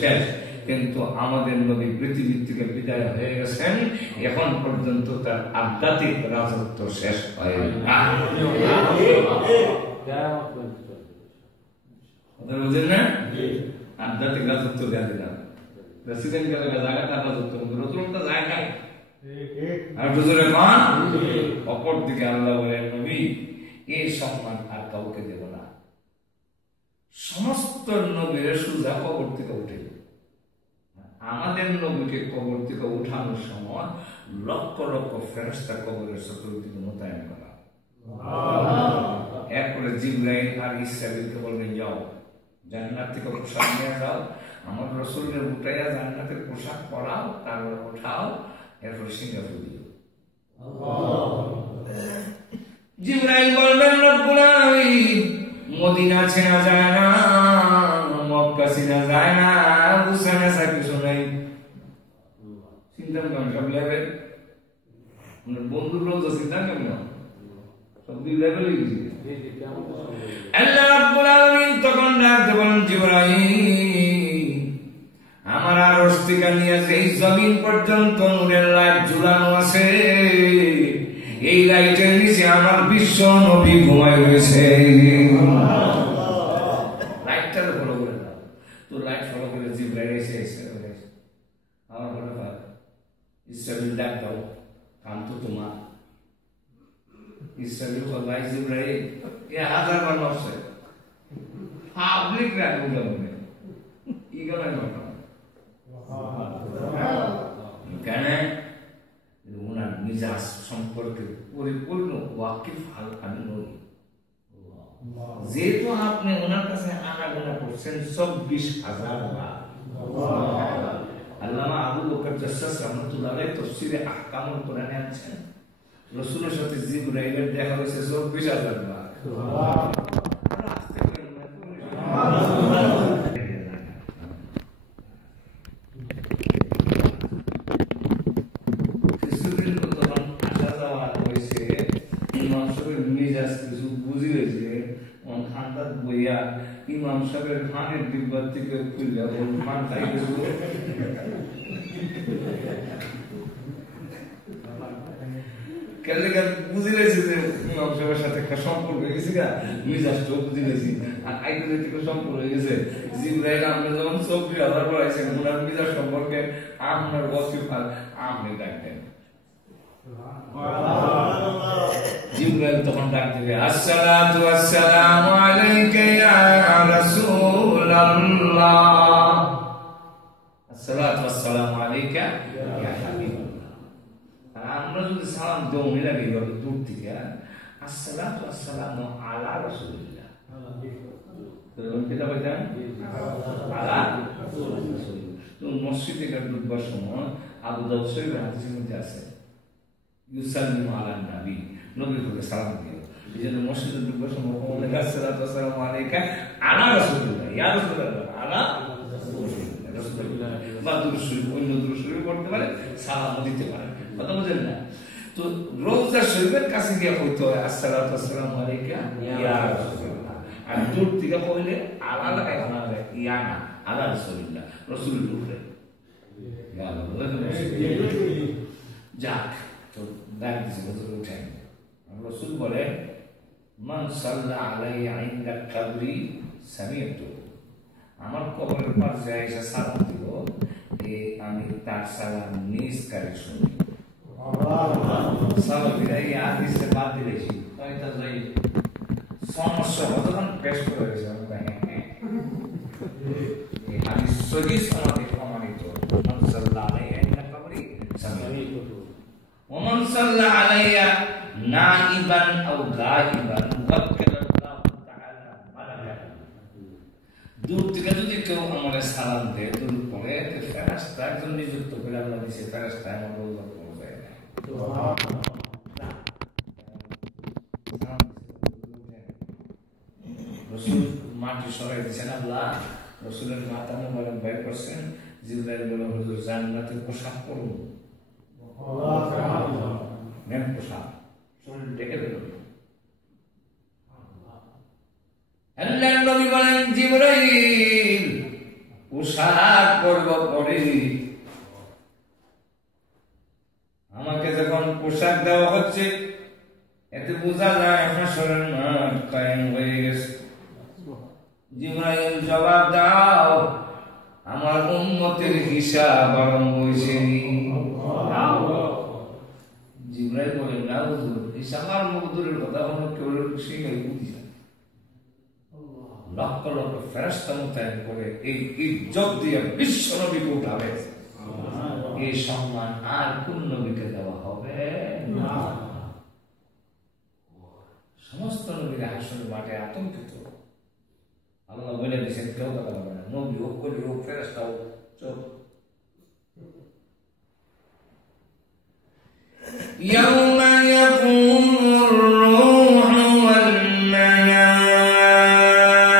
শেষ। কিন্তু আমাদের নবী পৃথিবীর থেকে বিদায় হয়ে গেছেন, এখন পর্যন্ত তার আধ্যাত্মিক রাজত্ব শেষ হয় না। বুঝলেন না? আধ্যাত্মিক রাজত্ব দেয়া দিলাম, প্রেসিডেন্ট জায়গাটা রাজত্ব, রসুলটা যায় নাই। আর বুঝলেন অপর দিকে আল্লাহ বলেন নবী এই সম্মান আর কাউকে দেব না। সমস্ত নবীর সুজা কবর থেকে উঠে, আমাদের নবীকে কবর থেকে উঠানোর সময় লক্ষ লক্ষ ফেরেশতা কবরের চতুর্দিকে মোতায়েন করা। এরপরে জিবরাইল আর ইসরাফিলকে বলবেন যাও জান্নাত থেকে পোশাক নিয়ে যাও, আমার রসুলের উঠাইয়া জান্নাতের পোশাক পরাও, তারপরে উঠাও, এরপর সিঙ্গাপুর দিও। জিবরাইল বলবেন রব্বুল আলামিন মদিনা ছেড়া যায় না, মক্কা ছেড়া যায় না, হুসাইনা সাহেব কিছু নাই। চিন্তা করেন সব লেভেল, বন্ধুর লোক চিন্তা কেমন সব দুই লেভেল হয়ে গেছে। আল্লাহ রাব্বুল আলামিন তখন ডাকতে বলেন জিবরাইল আমার আরশ থেকে নিয়ে এই জমিন পর্যন্ত নূরের লাইট ঝুলানো আছে, এই লাইটের নিচে আমার বিশ্ব নবী ঘুমায় রয়েছে। লাইটটা ফলো করে দাও, তো লাইট ফলো করে জিবরাইল এসে আমার বলে ইসরাফিল ডাক দাও, কাম তো তোমার। ইসরাফিল বললাই জিবরাইল এ 1000 বার নষ্ট পাবলিক রাখবো কেমন ই কেন কেন ওনার মিজাজ সম্পর্কে পরিপূর্ণ ওয়াকিফ হাল আমি নই। যেহেতু আপনি ওনার কাছে আনাগোনা করছেন 24,000 বার। আল্লামা আবু বকর জাসসাস রাহমাতুল্লাহ আলাইহি তাফসীরে আহকামুল কোরআনে আনছেন রাসূলের সাথে জিবরাইলের দেখা হয়েছে 24,000 বার। সুবহানাল্লাহ। ইমাম সাহেবের খানের ডিব্বার থেকে খুলে খান খাই বুঝে গেছে যে ইমাম সাহেবের সাথে থেকে সম্পর্ক হয়ে গেছে গা মিজাজ চোখ দিয়েছি আর আইডের থেকে সম্পর্ক হয়ে গেছে জিব্রাইল আপনি যখন 24,000 পড়াইছেন ওনার মিজাজ সম্পর্কে আপনার ওয়াসিফা আপনি ডাকতেন জিব্রাইল তখন ডাক দিবে আসসালাতু ওয়াসসালামু আলাইকা ইয়া রাসূলুল্লাহ আসসালাতু ওয়াসসালামু আলাইকা ইয়া হাবিবাল্লাহ আমরা যদি সালাম দেই মিলাবি দূর থেকে আসসালাতু ওয়াসসালামু আলা রাসূলিল্লাহ তো কিতা বলতেন আলা রাসূলিল্লাহ তো মসজিদে ঢুকবার সময় আবু দাউদ শরীফের হাদিসের মধ্যে আছে ইউসাল্লিমু আলা নবী নবীর উপরে সালাম দিও এইজন্য মসজিদে ঢুকবার সময় বলে আসসালাতু ওয়াসসালামু আলাইকা আলা রাসূলিল্লাহ ইয়া রাসূলুল্লাহ আলা রাসূলিল্লাহ বা দুরূদ শরীফ অন্য দুরূদ শরীফ পড়তে পারে সালাম দিতে পারে কথা বুঝেন না তো রওজা শরীফের কাছে গিয়ে কইতে হয় আসসালাতু ওয়াসসালামু আলাইকা ইয়া রাসূলুল্লাহ আর দূর থেকে কইলে আলা লাগায় না ইয়া না আলা রাসূলিল্লাহ রাসূলের উপরে ইয়া আল্লাহ যাক তো ডাক দিছে হুজুর উঠেন রাসূল বলে মান সাল্লা আলাইয়া ইনদা কবরি সামিআতু আমার কবরের পাশে এসে সালাম দিব আমি তার সালাম নিজ কারে শুনি সালাম দিই হাদিসে বাদ দিলেছি তাই তো যাই সমস্যা যখন পেশ করে দিয়েছে এই হাদিস সহি সমাধি প্রমাণিত মান সাল্লা আলাইয়া ইনদা কবরি সামিআতু ومن صلى علي نائبا او غائبا وكل الله تعالى ملكا দূর থেকে যদি কেউ আমারে সালাম দেয় দূর পরে ফেরেশতা একজন নিযুক্ত করে আল্লাহ দিয়েছে ফেরেশতা আমার রওজা পৌঁছে দেয় রাসূল মাটি সরাই দিয়েছেন আল্লাহ রাসূলের মাথা মোবারক বের করছেন জিবরাইল বলে হুজুর জান্নাতের পোশাক পরুন পোশাক শরীর ঢেকে দিল আল্লাহর নবী বলেন জিবরাইল পোশাক পরব পরে আমাকে যখন পোশাক দেওয়া হচ্ছে এতে বোঝা যায় হাসরের মাঠ কায়েম হয়ে গেছে জিবরাইল জবাব দাও আমার উম্মতের হিসাব আরম্ভ হয়েছে জিবরাইল বলেন না হুজুর হিসাব আরম্ভ দূরের কথা হলো কেউ শিখাই বুঝি লক্ষ লক্ষ ফেরেশতা মোতায়েন করে এই ইজ্জত দিয়ে বিশ্ব নবীকে উঠাবে এই সম্মান আর কোন নবীকে দেওয়া হবে না সমস্ত নবীরা হাসরের মাঠে আতঙ্কিত আল্লাহ বলে দিয়েছেন কেউ কথা বলবে না নবী হোক কলি হোক ফেরেশতা হোক চোখ يوم يقوم الروح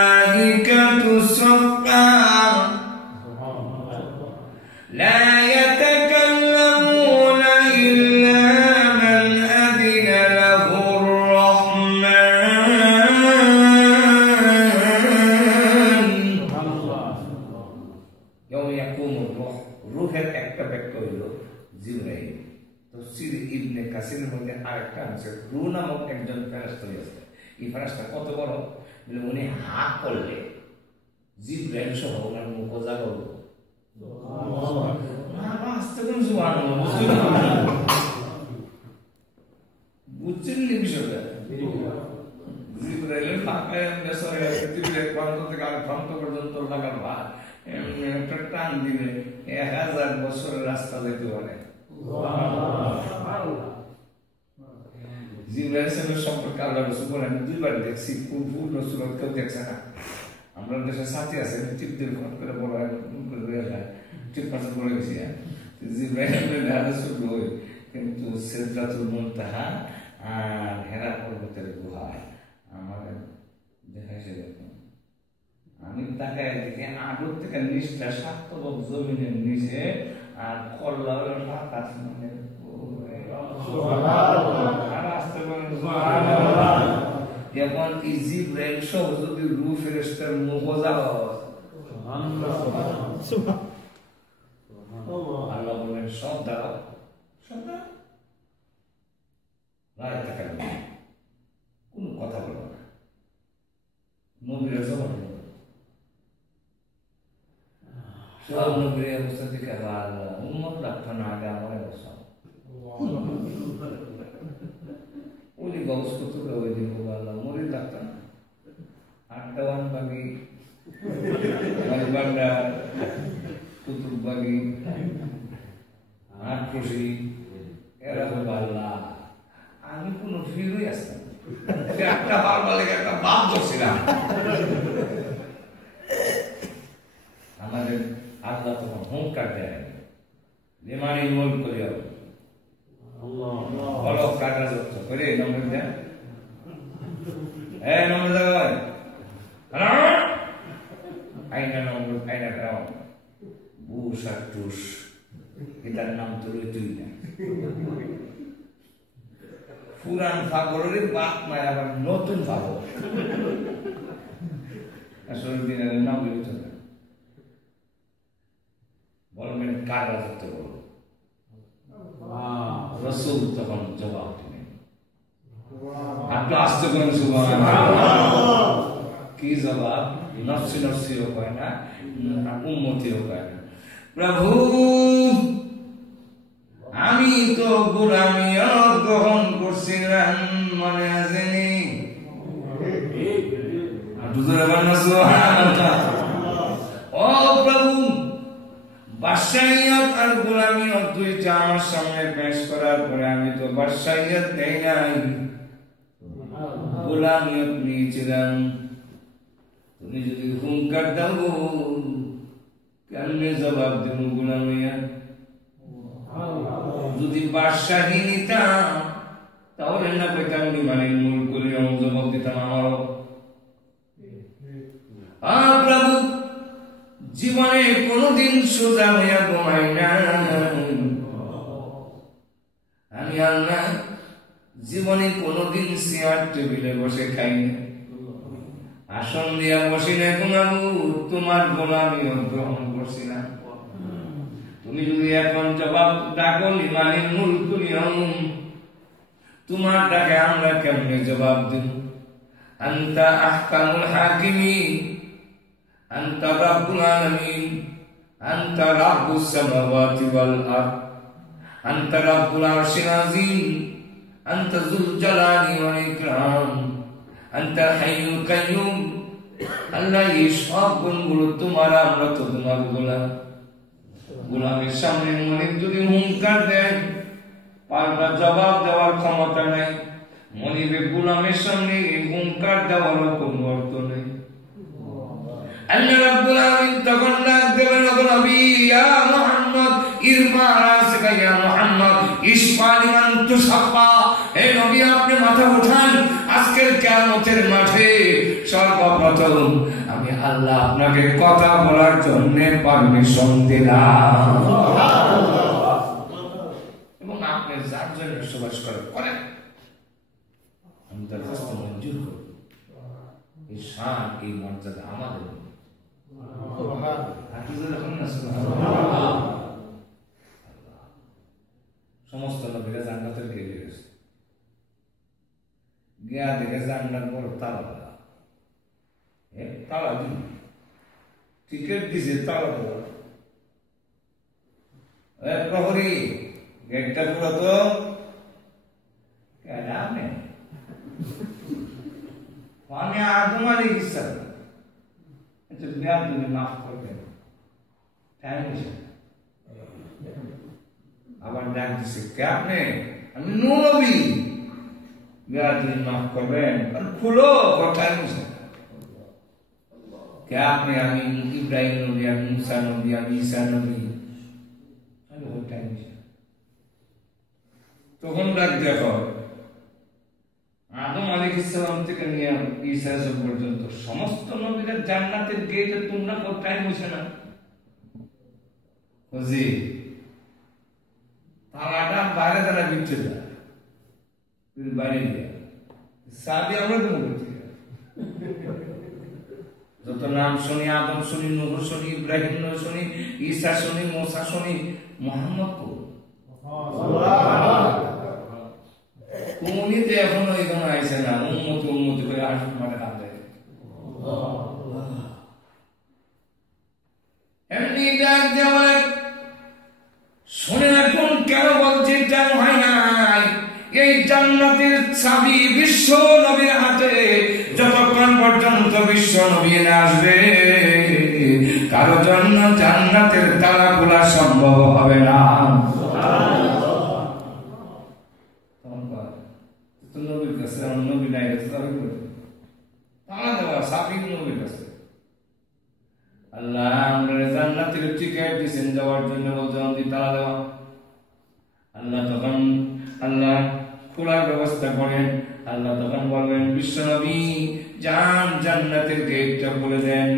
والملائكة صفا لا يتكلمون إلا من أذن له الرحمن يوم يقوم الروح روحের একটা ব্যাখ্যা হলো জিবরাইল তফসির ইবনে কাসিরের মধ্যে আরেকটা আছে রূহ নামক একজন ফেরেশতা আছে এই ফেরেশতা কত বড় বলে উনি হা করলে জিবরাইল সহ ওনার মুখ জাগো সুবহানাল্লাহ না বাস্তবে সুবহানাল্লাহ বুঝছেন নি বিষয়টা জিবরাইলের পাকায় মেসরে পৃথিবীর এক প্রান্ত থেকে আরেক প্রান্ত পর্যন্ত লাগার ভার একটা টান দিলে 1000 বছরের রাস্তা যেতে পারে জিবরাইলের সম্পর্কে আল্লাহ রাসূল বলেন দুইবার দেখছি ফুল রাসূলত কেউ দেখছে না আমরা দেশে সাথী আছে টিপদের ফোন করে বলা হয় টিপ পাশে পড়ে গেছি জিবরাইলের রাসূল বলে কিন্তু সিদরাতুল মুনতাহা আর হেরা পর্বতের গুহায় আমাদের দেখাইছে দেখুন আমি তাকায় দেখে আগুন থেকে নিচটা সাতবক জমিনের নিচে আর কল্লা হলো আকাশ মানে এখন জিবরাইল সহ যদি রূহ ফেরেশতার মুখ জাগা আল্লাহ বলেন সব দাঁড়াও সব দাঁড়াও কোন কথা সব নবীর অবস্থা থেকে উম্মত লাগতো না, আগে আমার অবস্থা ওলি গবস করতে ওই দিন আল্লাহ মরিদ লাগতো না। আটটাওয়ান বাগি, বান্ডার, কুতুব বাগি, আটকশি, এরা হল আল্লাহ। আমি কোনো ফিরই আসতাম, একটা বার বলে একটা বাপ ধরছিলাম। আমাদের আল্লাহ তখন হুঙ্কার দেয়, বিমানে মোল করে বলো কাটা যত করে নম্বর দেন, নম্বর দেওয়া আইনা নম্বর আইনা কাও বুস আর টুস, এটার নাম তো তুই না। পুরান ফাগরের বাপ মায় আবার নতুন ফাগর, আসলে দিনের নাম বলতে না, বলবেন কার রাজত্ব বলো। রসুল তখন জবাব দিলেন, আপনি আসতে করেন সুবহানাল্লাহ। কি জবাব? নফসি নফসিও কয় না, উম্মতিও কয় না। প্রভু আমি তো গোলামিও গ্রহণ করছিলাম, মনে আসেনি? ও প্রভু, বাদশাহিয়ত আর গোলামিয়ত দুইটা আমার সামনে পেশ করার পরে আমি তো বাদশাহিয়ত নেই নাই, গোলামিয়ত নিয়েছিলাম। তুমি যদি হুঙ্কার দাও কেমনে জবাব দেব গোলামিয়ত? যদি বাদশাহী নিতাম তাহলে না পেতাম বিমানের মূল করে জবাব দিতাম আমারও। প্রভু জীবনে কোনদিন সোজা হইয়া ঘুমাই না আমি, আল্লাহ জীবনে কোনদিন চেয়ার টেবিলে বসে খাই না, আসন দিয়া বসি না ঘুমাবো, তোমার গোলামিও গ্রহণ করছি না। তুমি যদি এখন জবাব ডাকো লিমানির মূল করিয়াম, তোমার ডাকে আমরা কেমনে জবাব দিব? আনতা আহকামুল হাকিমিন, আনতা রাব্বুল আলামিন, আনতা রাব্বুস সামাওয়াতি ওয়াল আরদ, আনতা রাব্বুল আরশিল আযীম, আনতা যুল জালালি ওয়াল ইকরাম, আনতা হাইয়ুল কাইয়ুম। আল্লাহ এই সব গুণগুলো তোমার, আমরা তো তোমার গোলাম। গোলামের সামনে মনিব যদি হুঙ্কার দেন পাল্টা জবাব দেওয়ার ক্ষমতা নাই, মনিবের গোলামের সামনে হুঙ্কার দেওয়ার কোনো অর্থ নেই। আল্লাহ রাব্বুল আলামিন তখন ডাক দেবেন, ও নবী ইয়া মুহাম্মদ ইরফা রাসকা ইয়া মুহাম্মদ ইশফা লিমান তুশাফা। হে নবী আপনি মাথা উঠান, আজকের কিয়ামতের মাঠে সর্বপ্রথম আমি আল্লাহ আপনাকে কথা বলার জন্য পারমিশন দিলাম, এবং আপনি যার জন্য বসবাস করেন আমি তার হস্ত মঞ্জুর করব। এই শান এই মর্যাদা আমাদের। সমস্ত নবীরা জান্নাতের গেটে গেছে, গিয়া দেখে জান্নাত বড় তালা, তালা দিন টিকিট দিছে, তালা দেওয়া প্রহরী গেটটা পুরো তো আপনি আমি আদম আলাইহিস সালাম মাফ করবেন, আবার ডাক দিছে কে আপনি? আমি নবী, মাফ করবেন, খুলো কে আপনি? আমি ইব্রাহিম নবী, আমি মুসা নবী, আমি ঈসা নবী। তখন ডাক দেখো আদম আলাইহিস সালাম থেকে নিয়ে ঈসা পর্যন্ত সমস্ত নবীদের জান্নাতের গেটে তোমরা কোথায় বসে না? জি তালাটা বাইরে তারা বিচ্ছে যায়, বাইরে গিয়ে সাবি আমরা তো বলছি, যত নাম শুনি আদম শুনি, নূহ শুনি, ইব্রাহিম শুনি, ঈসা শুনি, মুসা শুনি, মুহাম্মদ কো উনি তো এখনো এখানে আইসে না, উন্মতি উন্মতি করে আসুন মানে কাঁদে। এমনি ডাক চাবি বিশ্ব নবীর হাতে। যতক্ষণ পর্যন্ত বিশ্ব নবী না আসবে কারো জন্য জান্নাতের তালা খোলা সম্ভব হবে না। নবীর কাছে নবী নাই, তালা দেওয়া চাবি নবীর কাছে। আল্লাহ আমরা জান্নাতের টিকিট দিয়েছেন যাওয়ার জন্য, বলতে তালা দেওয়া। আল্লাহ তখন আল্লাহ খোলার ব্যবস্থা করেন। আল্লাহ তখন বলবেন বিশ্ব নবী যান জান্নাতের গেটটা খুলে দেন।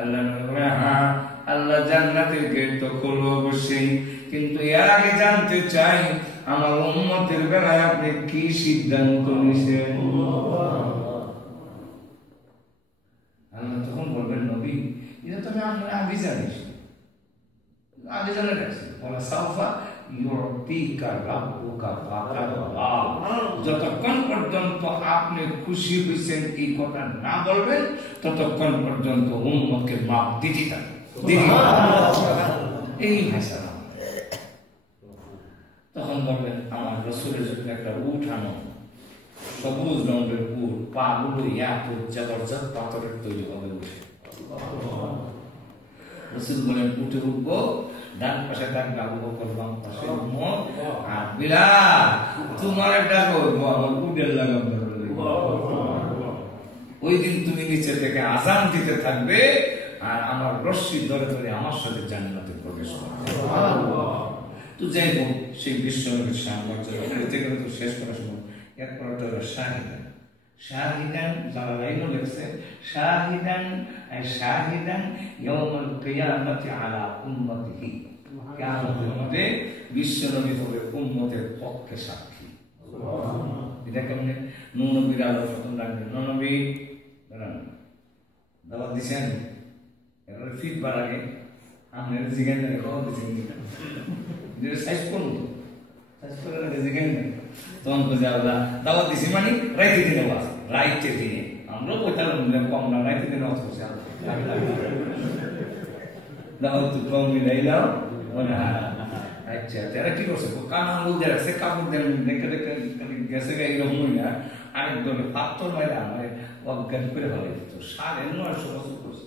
আল্লাহ হ্যাঁ আল্লাহ জান্নাতের গেট তো খুলবো অবশ্যই, কিন্তু এর আগে জানতে চাই আমার উম্মতের বেলায় আপনি কি সিদ্ধান্ত নিয়েছেন। আল্লাহ তখন বলবেন নবী এটা তো আমি আগে জানিস, আগে জানা গেছে। বলা সাউফা যতক্ষণ পর্যন্ত আপনি খুশি হয়েছেন এই কথা না বলবেন ততক্ষণ পর্যন্ত উম্মতকে মাপ দিতে থাকবে। এই ভাষা তখন বলবেন আমার রাসূলের জন্য একটা উট আনো, সবুজ রঙের উট, পা গুলো জবরদস্ত পাথরের তৈরি হবে উঠে। রাসূল বলেন উঠে উঠবো, ডান পাশে থাকবে আবু বকর, বাম পাশে উমর, আর বিলাল তোমার ডাকো আমার উটের লাগাম। ওই দিন তুমি নিচে থেকে আযান দিতে থাকবে আর আমার রশি ধরে ধরে আমার সাথে জান্নাতে প্রবেশ করবে। তো যাই হোক সেই বিশ্বনবীর সাম্রাজ্য থেকে তো শেষ করার সময় এরপর হলো শাহিদান। শাহিদান জালালাইনও লিখছে শাহিদান আই শাহিদান ইয়াউমুল কিয়ামাতি আলা উম্মতিহি। কিয়ামতের মধ্যে বিশ্বনবী হবে উম্মতের পক্ষে সাক্ষী। এটা কেমনে নূহ নবীর আলো প্রথম রাখবেন। নূহ নবী দাওয়াত দিছেন, এর ফিটবার আগে আমরা জিজ্ঞাসা করে দাওয়াত দিছেন যে সাইজ করুন, সাইজ করে জিজ্ঞাসা তখন বুঝে আল্লাহ দাওয়াত দিছি মানে রাইতে দিনে বাস, রাইতে দিনে আমরা বলতাম কম না, রাইতে দিনে অত করছে দাওয়াত তো কম মিলাইলাম। আচ্ছা তারা কি করছে কান আঙুল দিয়ে রাখছে, কাপড় দিয়ে দেখে দেখে গেছে এইরকম না, আরেক দলে পাথর মাইরা আমার অজ্ঞান করে ফেলে দিত। 950 বছর করছে।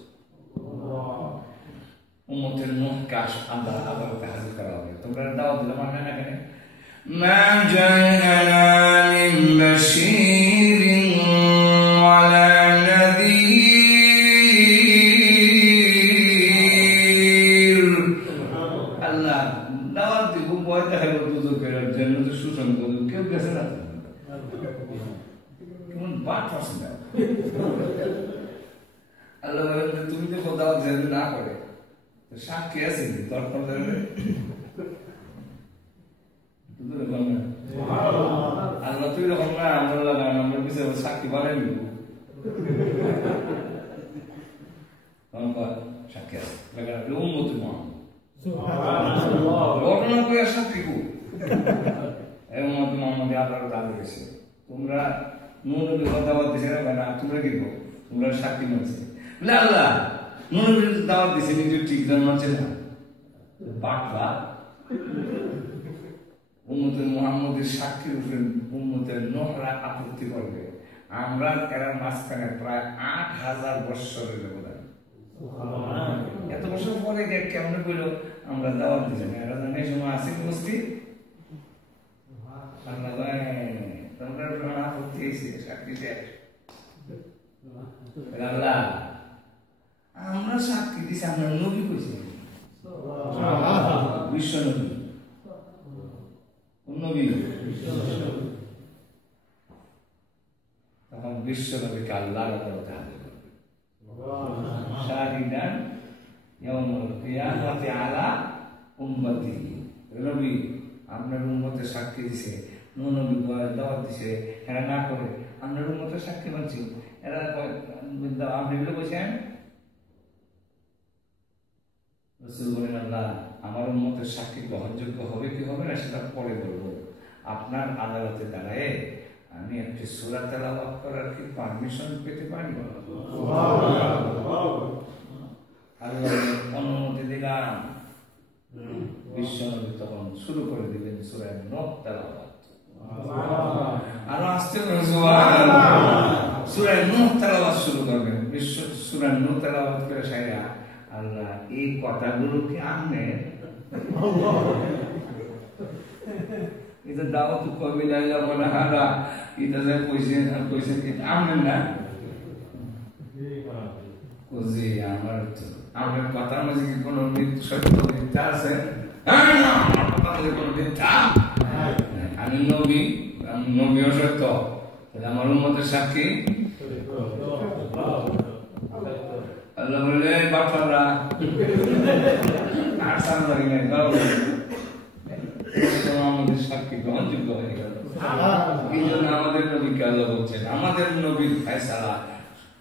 উম্মতের মুহকাশ আল্লাহ আদালতে হাজির করা হবে। তোমরা দাওয়াত দিলাম মানে না কেন মা জাআনা মিন বাশীরিন ওয়ালা নাযীর। আল্লাহ দাওয়াত দিব ভয় দেখাবো দুজকের জন্য সুসংবাদ কেউ গেছে না, কেমন বাদ পাচ্ছেন না। আল্লাহ বলেন তুমি তো দাওয়াত যদি না করে সাক্ষী আছে দরকার আল্লাহ তুই রকম না আমরা আমার বিষয়ে সাক্ষী বানাই নিব সাক্ষী আছে উন্মতি ঘটনা করে সাক্ষী কু উন্মতি মোহাম্মদ আল্লাহ দাবি গেছে তোমরা নুন দাওয়াত দিছে না, তোমরা কি তোমরা সাক্ষী মানছে বলে আল্লাহ নুন দাওয়াত দিছে নিজের ঠিক জন মানছে না। বাটবা উম্মতের মুহাম্মদের সাক্ষীর উপরে উম্মতের নোহরা আপত্তি করবে। আমরা এরা মাঝখানে প্রায় 8000 বৎসরের ব্যবধান। এত বছর পরে কেমন বলল আমরা দাওয়াত দিছি না, এরা জানে সময় আসি উপস্থিত আপত্তি হয়েছে সাক্ষী শেষ। আমরা সাক্ষী দিছি আমরা নবী কইছি বিশ্ব নবী নবী তখন বিশ্ব নবীকে আল্লাহর আদালতে হাজির করবে। শাহিদান ইয়াউমুল কিয়ামাতি আলা উম্মতিহি। নবী আপনার উম্মতের সাক্ষী দিছে, নবী দাওয়াত দিছে, এরা না করে আপনার উম্মতের সাক্ষী মানছি, এরা আপনি বলে বলছেন। রাসূল বলেন আল্লাহ আমার উম্মতের সাক্ষী গ্রহণযোগ্য হবে কি হবে না সেটা পরে বলবো, আপনার আদালতে দাঁড়ায় আমি একটি সূরা তেলাওয়াত করার কি পারমিশন পেতে পারি? আল্লাহ অনুমতি দিলাম। বিশ্বনবী তখন শুরু করে দিলেন সূরা নূহ তেলাওয়াত। আরো আসতে করে সুবহানাল্লাহ। সূরা নূহ তেলাওয়াত শুরু করবেন। সূরা নূহ তেলাওয়াত করে সাইরা আল্লাহ এই কথাগুলো কি আমনে এটা দাওয়াত কবিলা বলা হারা এটা যে কইছেন কি আমনে না কোজি আমার কথার মাঝে কি কোনো সত্য মিথ্যা আছে? না, আমার কথার মাঝে কোনো মিথ্যা আমি নবীও সত্য, তাহলে আমার উম্মতের সাক্ষী আল্লাহ বলে বাচ্চারা আর সামনে নেই আমাদের সাক্ষী গ্রহণযোগ্য হয়ে গেল। এই জন্য আমাদের নবীকে আল্লাহ বলছেন আমাদের নবীর ফয়সালা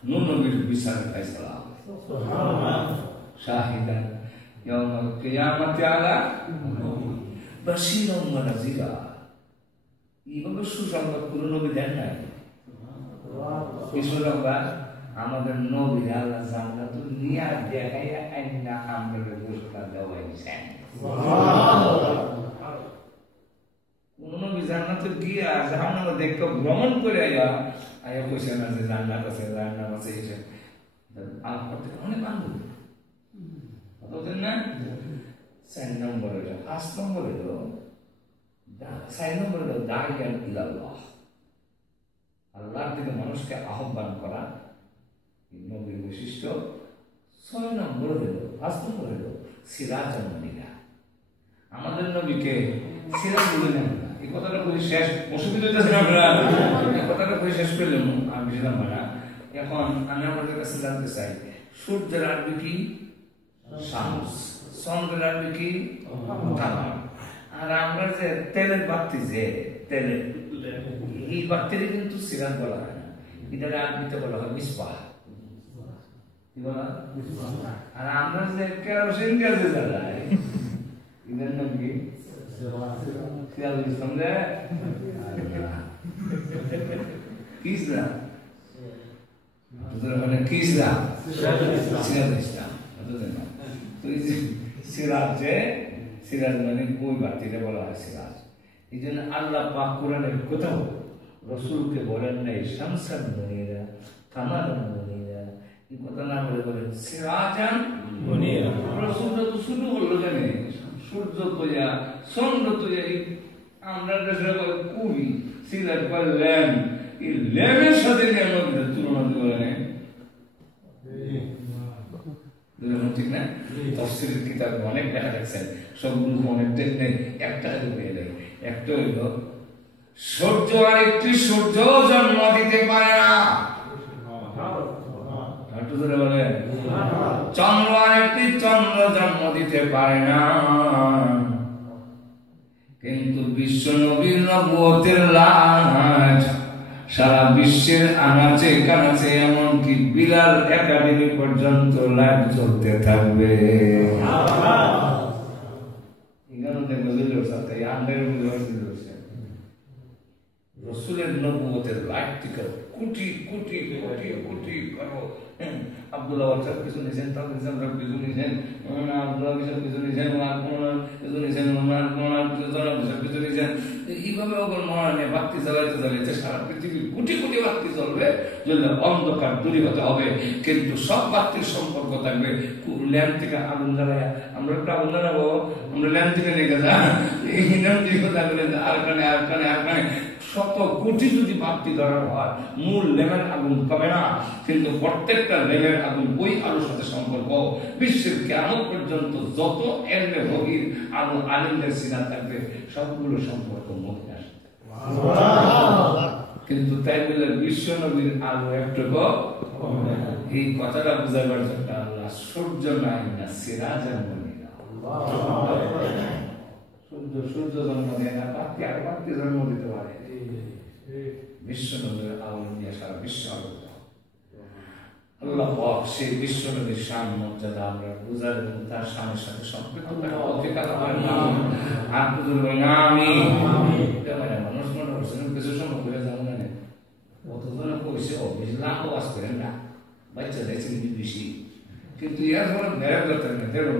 নূহ নবীর বিচারের ফয়সালা শাহিদান ইয়াউমাল কিয়ামাতি আলা বাশীরান ওয়া নাযীরা। এইভাবে সুসংবাদ কোন নবী দেন নাই। এই সুসংবাদ আমাদের নবী আল্লাহ জান্নাত নিয়া দেখাইয়া আইনা আমাদের পুরস্কার দেওয়া হয়েছে। কোন নবী জান্নাতে গিয়া জাহান্নামে দেখতে ভ্রমণ করে আয়া কইছে না যে জান্নাত আছে জাহান্নাম আছে এই অনেক আনন্দ বুঝলেন না। 4 নম্বরে 5 নম্বরে 4 নম্বরে দাইয়ান ইলাল্লাহ, আল্লাহর দিকে মানুষকে আহ্বান করা নবীর বৈশিষ্ট্য। 6 নম্বরে 5 নম্বরে সিরাজান মুনিরা। আমাদের নবীকে সিরাজ বলে নেন না। এই কথাটা কই শেষ অসুবিধা হচ্ছে না আপনারা এই কথাটা কই শেষ করলাম আমি বুঝলাম না। এখন আমি আপনাদের কাছে জানতে চাই সূর্যের আরবি কি? শামস। চন্দ্রের আরবি কি? কামার। আর আমরা যে তেলের বাতি যে তেলের এই বাতিরে কিন্তু সিরাজ বলা হয় না, এটা আরবিতে বলা হয় মিসবাহ। কি বলা? আর আমরা যে কেরোসিন গ্যাসে জ্বালাই এদের নাম কি? সিরাজুল ইসলাম রে কিসরা মানে কিসরা সিরাজুল ইসলাম। তো এই যে সিরাজ মানে ওই বাতিটা বলা হয় সিরাজ। এই জন্য আল্লাহ পাক কোরআনের কোথাও রসুলকে বলেন নাই শামসান মুনিরা কামারান মুনিরা, এই কথা না বলেন সিরাজান মুনিরা। রসুলটা তো শুরু হলো জানে সূর্য তোয়া চন্দ্র তোয়া। আমরা দেশে কুই সিরাজ বা ল্যাম্প, এই ল্যাম্পের সাথে ল্যাম্পের তুলনা করে ঠিক না। তফসিলের কিতাব অনেক দেখা যাচ্ছেন সবগুলো অনেক নেই, একটা পেয়ে যায়। একটা হইল সূর্য আর একটি সূর্য জন্ম দিতে পারে না, বলে চন্দ্র আর একটি চন্দ্র জন্ম দিতে পারে না। কিন্তু বিশ্ব নবীর নবুয়তের লাশ সারা বিশ্বের আনাচে কানাচে এমনকি বিলাল একাডেমি পর্যন্ত লাইভ চলতে থাকবে। রসুলের নবুয়তের লাইভ থেকে কোটি কোটি কোটি কোটি আব্দুল্লাহ কিছু নিয়েছেন, কিছু নিয়েছেন, আব্দুল্লাহ কিছু নিয়েছেন, কিছু নিয়েছেন। এইভাবে বাতি জ্বালাইতে জ্বালাইতে সারা পৃথিবীর কোটি কোটি বাতি চলবে, অন্ধকার দূরীভূত হবে। কিন্তু সব বাতির সম্পর্ক থাকবে ল্যাম্প থেকে আগুন জ্বালাইয়া। আমরা একটু আগুন জ্বালাবো, আমরা ল্যাম্প থেকে নিয়ে গেছে এই ল্যাম্প থেকে থাকলে আরখানে আরখানে আরখানে শত কোটি যদি বাতি ধরার হয় মূল লেমের আগুন কমে না। কিন্তু প্রত্যেকটা লেমের আগুন ওই আলোর সাথে সম্পর্ক। বিশ্বের কিয়ামত পর্যন্ত যত এলমে গভীর আলো আলিমদের সিনা থাকবে সবগুলো সম্পর্ক মদিনার সাথে। কিন্তু তাই বলে বিশ্ব নবীর আলো একটুকু এই কথাটা বুঝাবার জন্য আল্লাহ সূর্য নাই না সিরাজান মুনিরা। সূর্য জন্ম দেয় না, বাতি আর বাতি জন্ম দিতে পারে। বিশ্ব নবীর আলো নিয়ে সারা বিশ্ব আলো। আল্লাহ পাক সেই বিশ্ব নবীর শান মর্যাদা আমরা বুঝার এবং তার শানের সাথে সম্পৃক্ত অধিকার আর বুঝুর আমি মানুষ মনে করছেন কিছু সময় করে যাবো না কতজন কইছে বেশি লাভ বাস করেন না বাচ্চা দেখছেন বেশি, কিন্তু ইয়ার কোনো মেরা করতেন না দেড়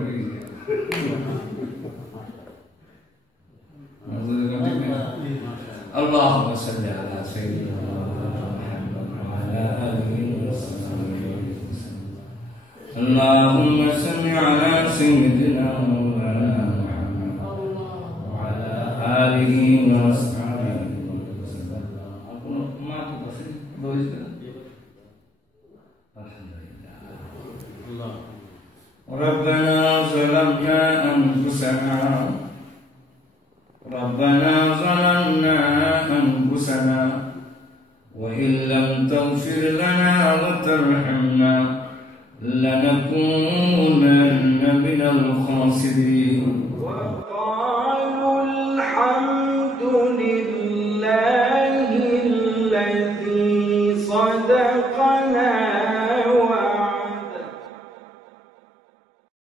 اللهم صل على سيدنا محمد وعلى آله وصحبه وسلم. اللهم صل على سيدنا مولانا محمد وعلى آله وصحبه وسلم. ربنا ظلمنا أنفسنا وإن لم تغفر لنا وترحمنا لنكونن من الخاسرين. وقالوا الحمد لله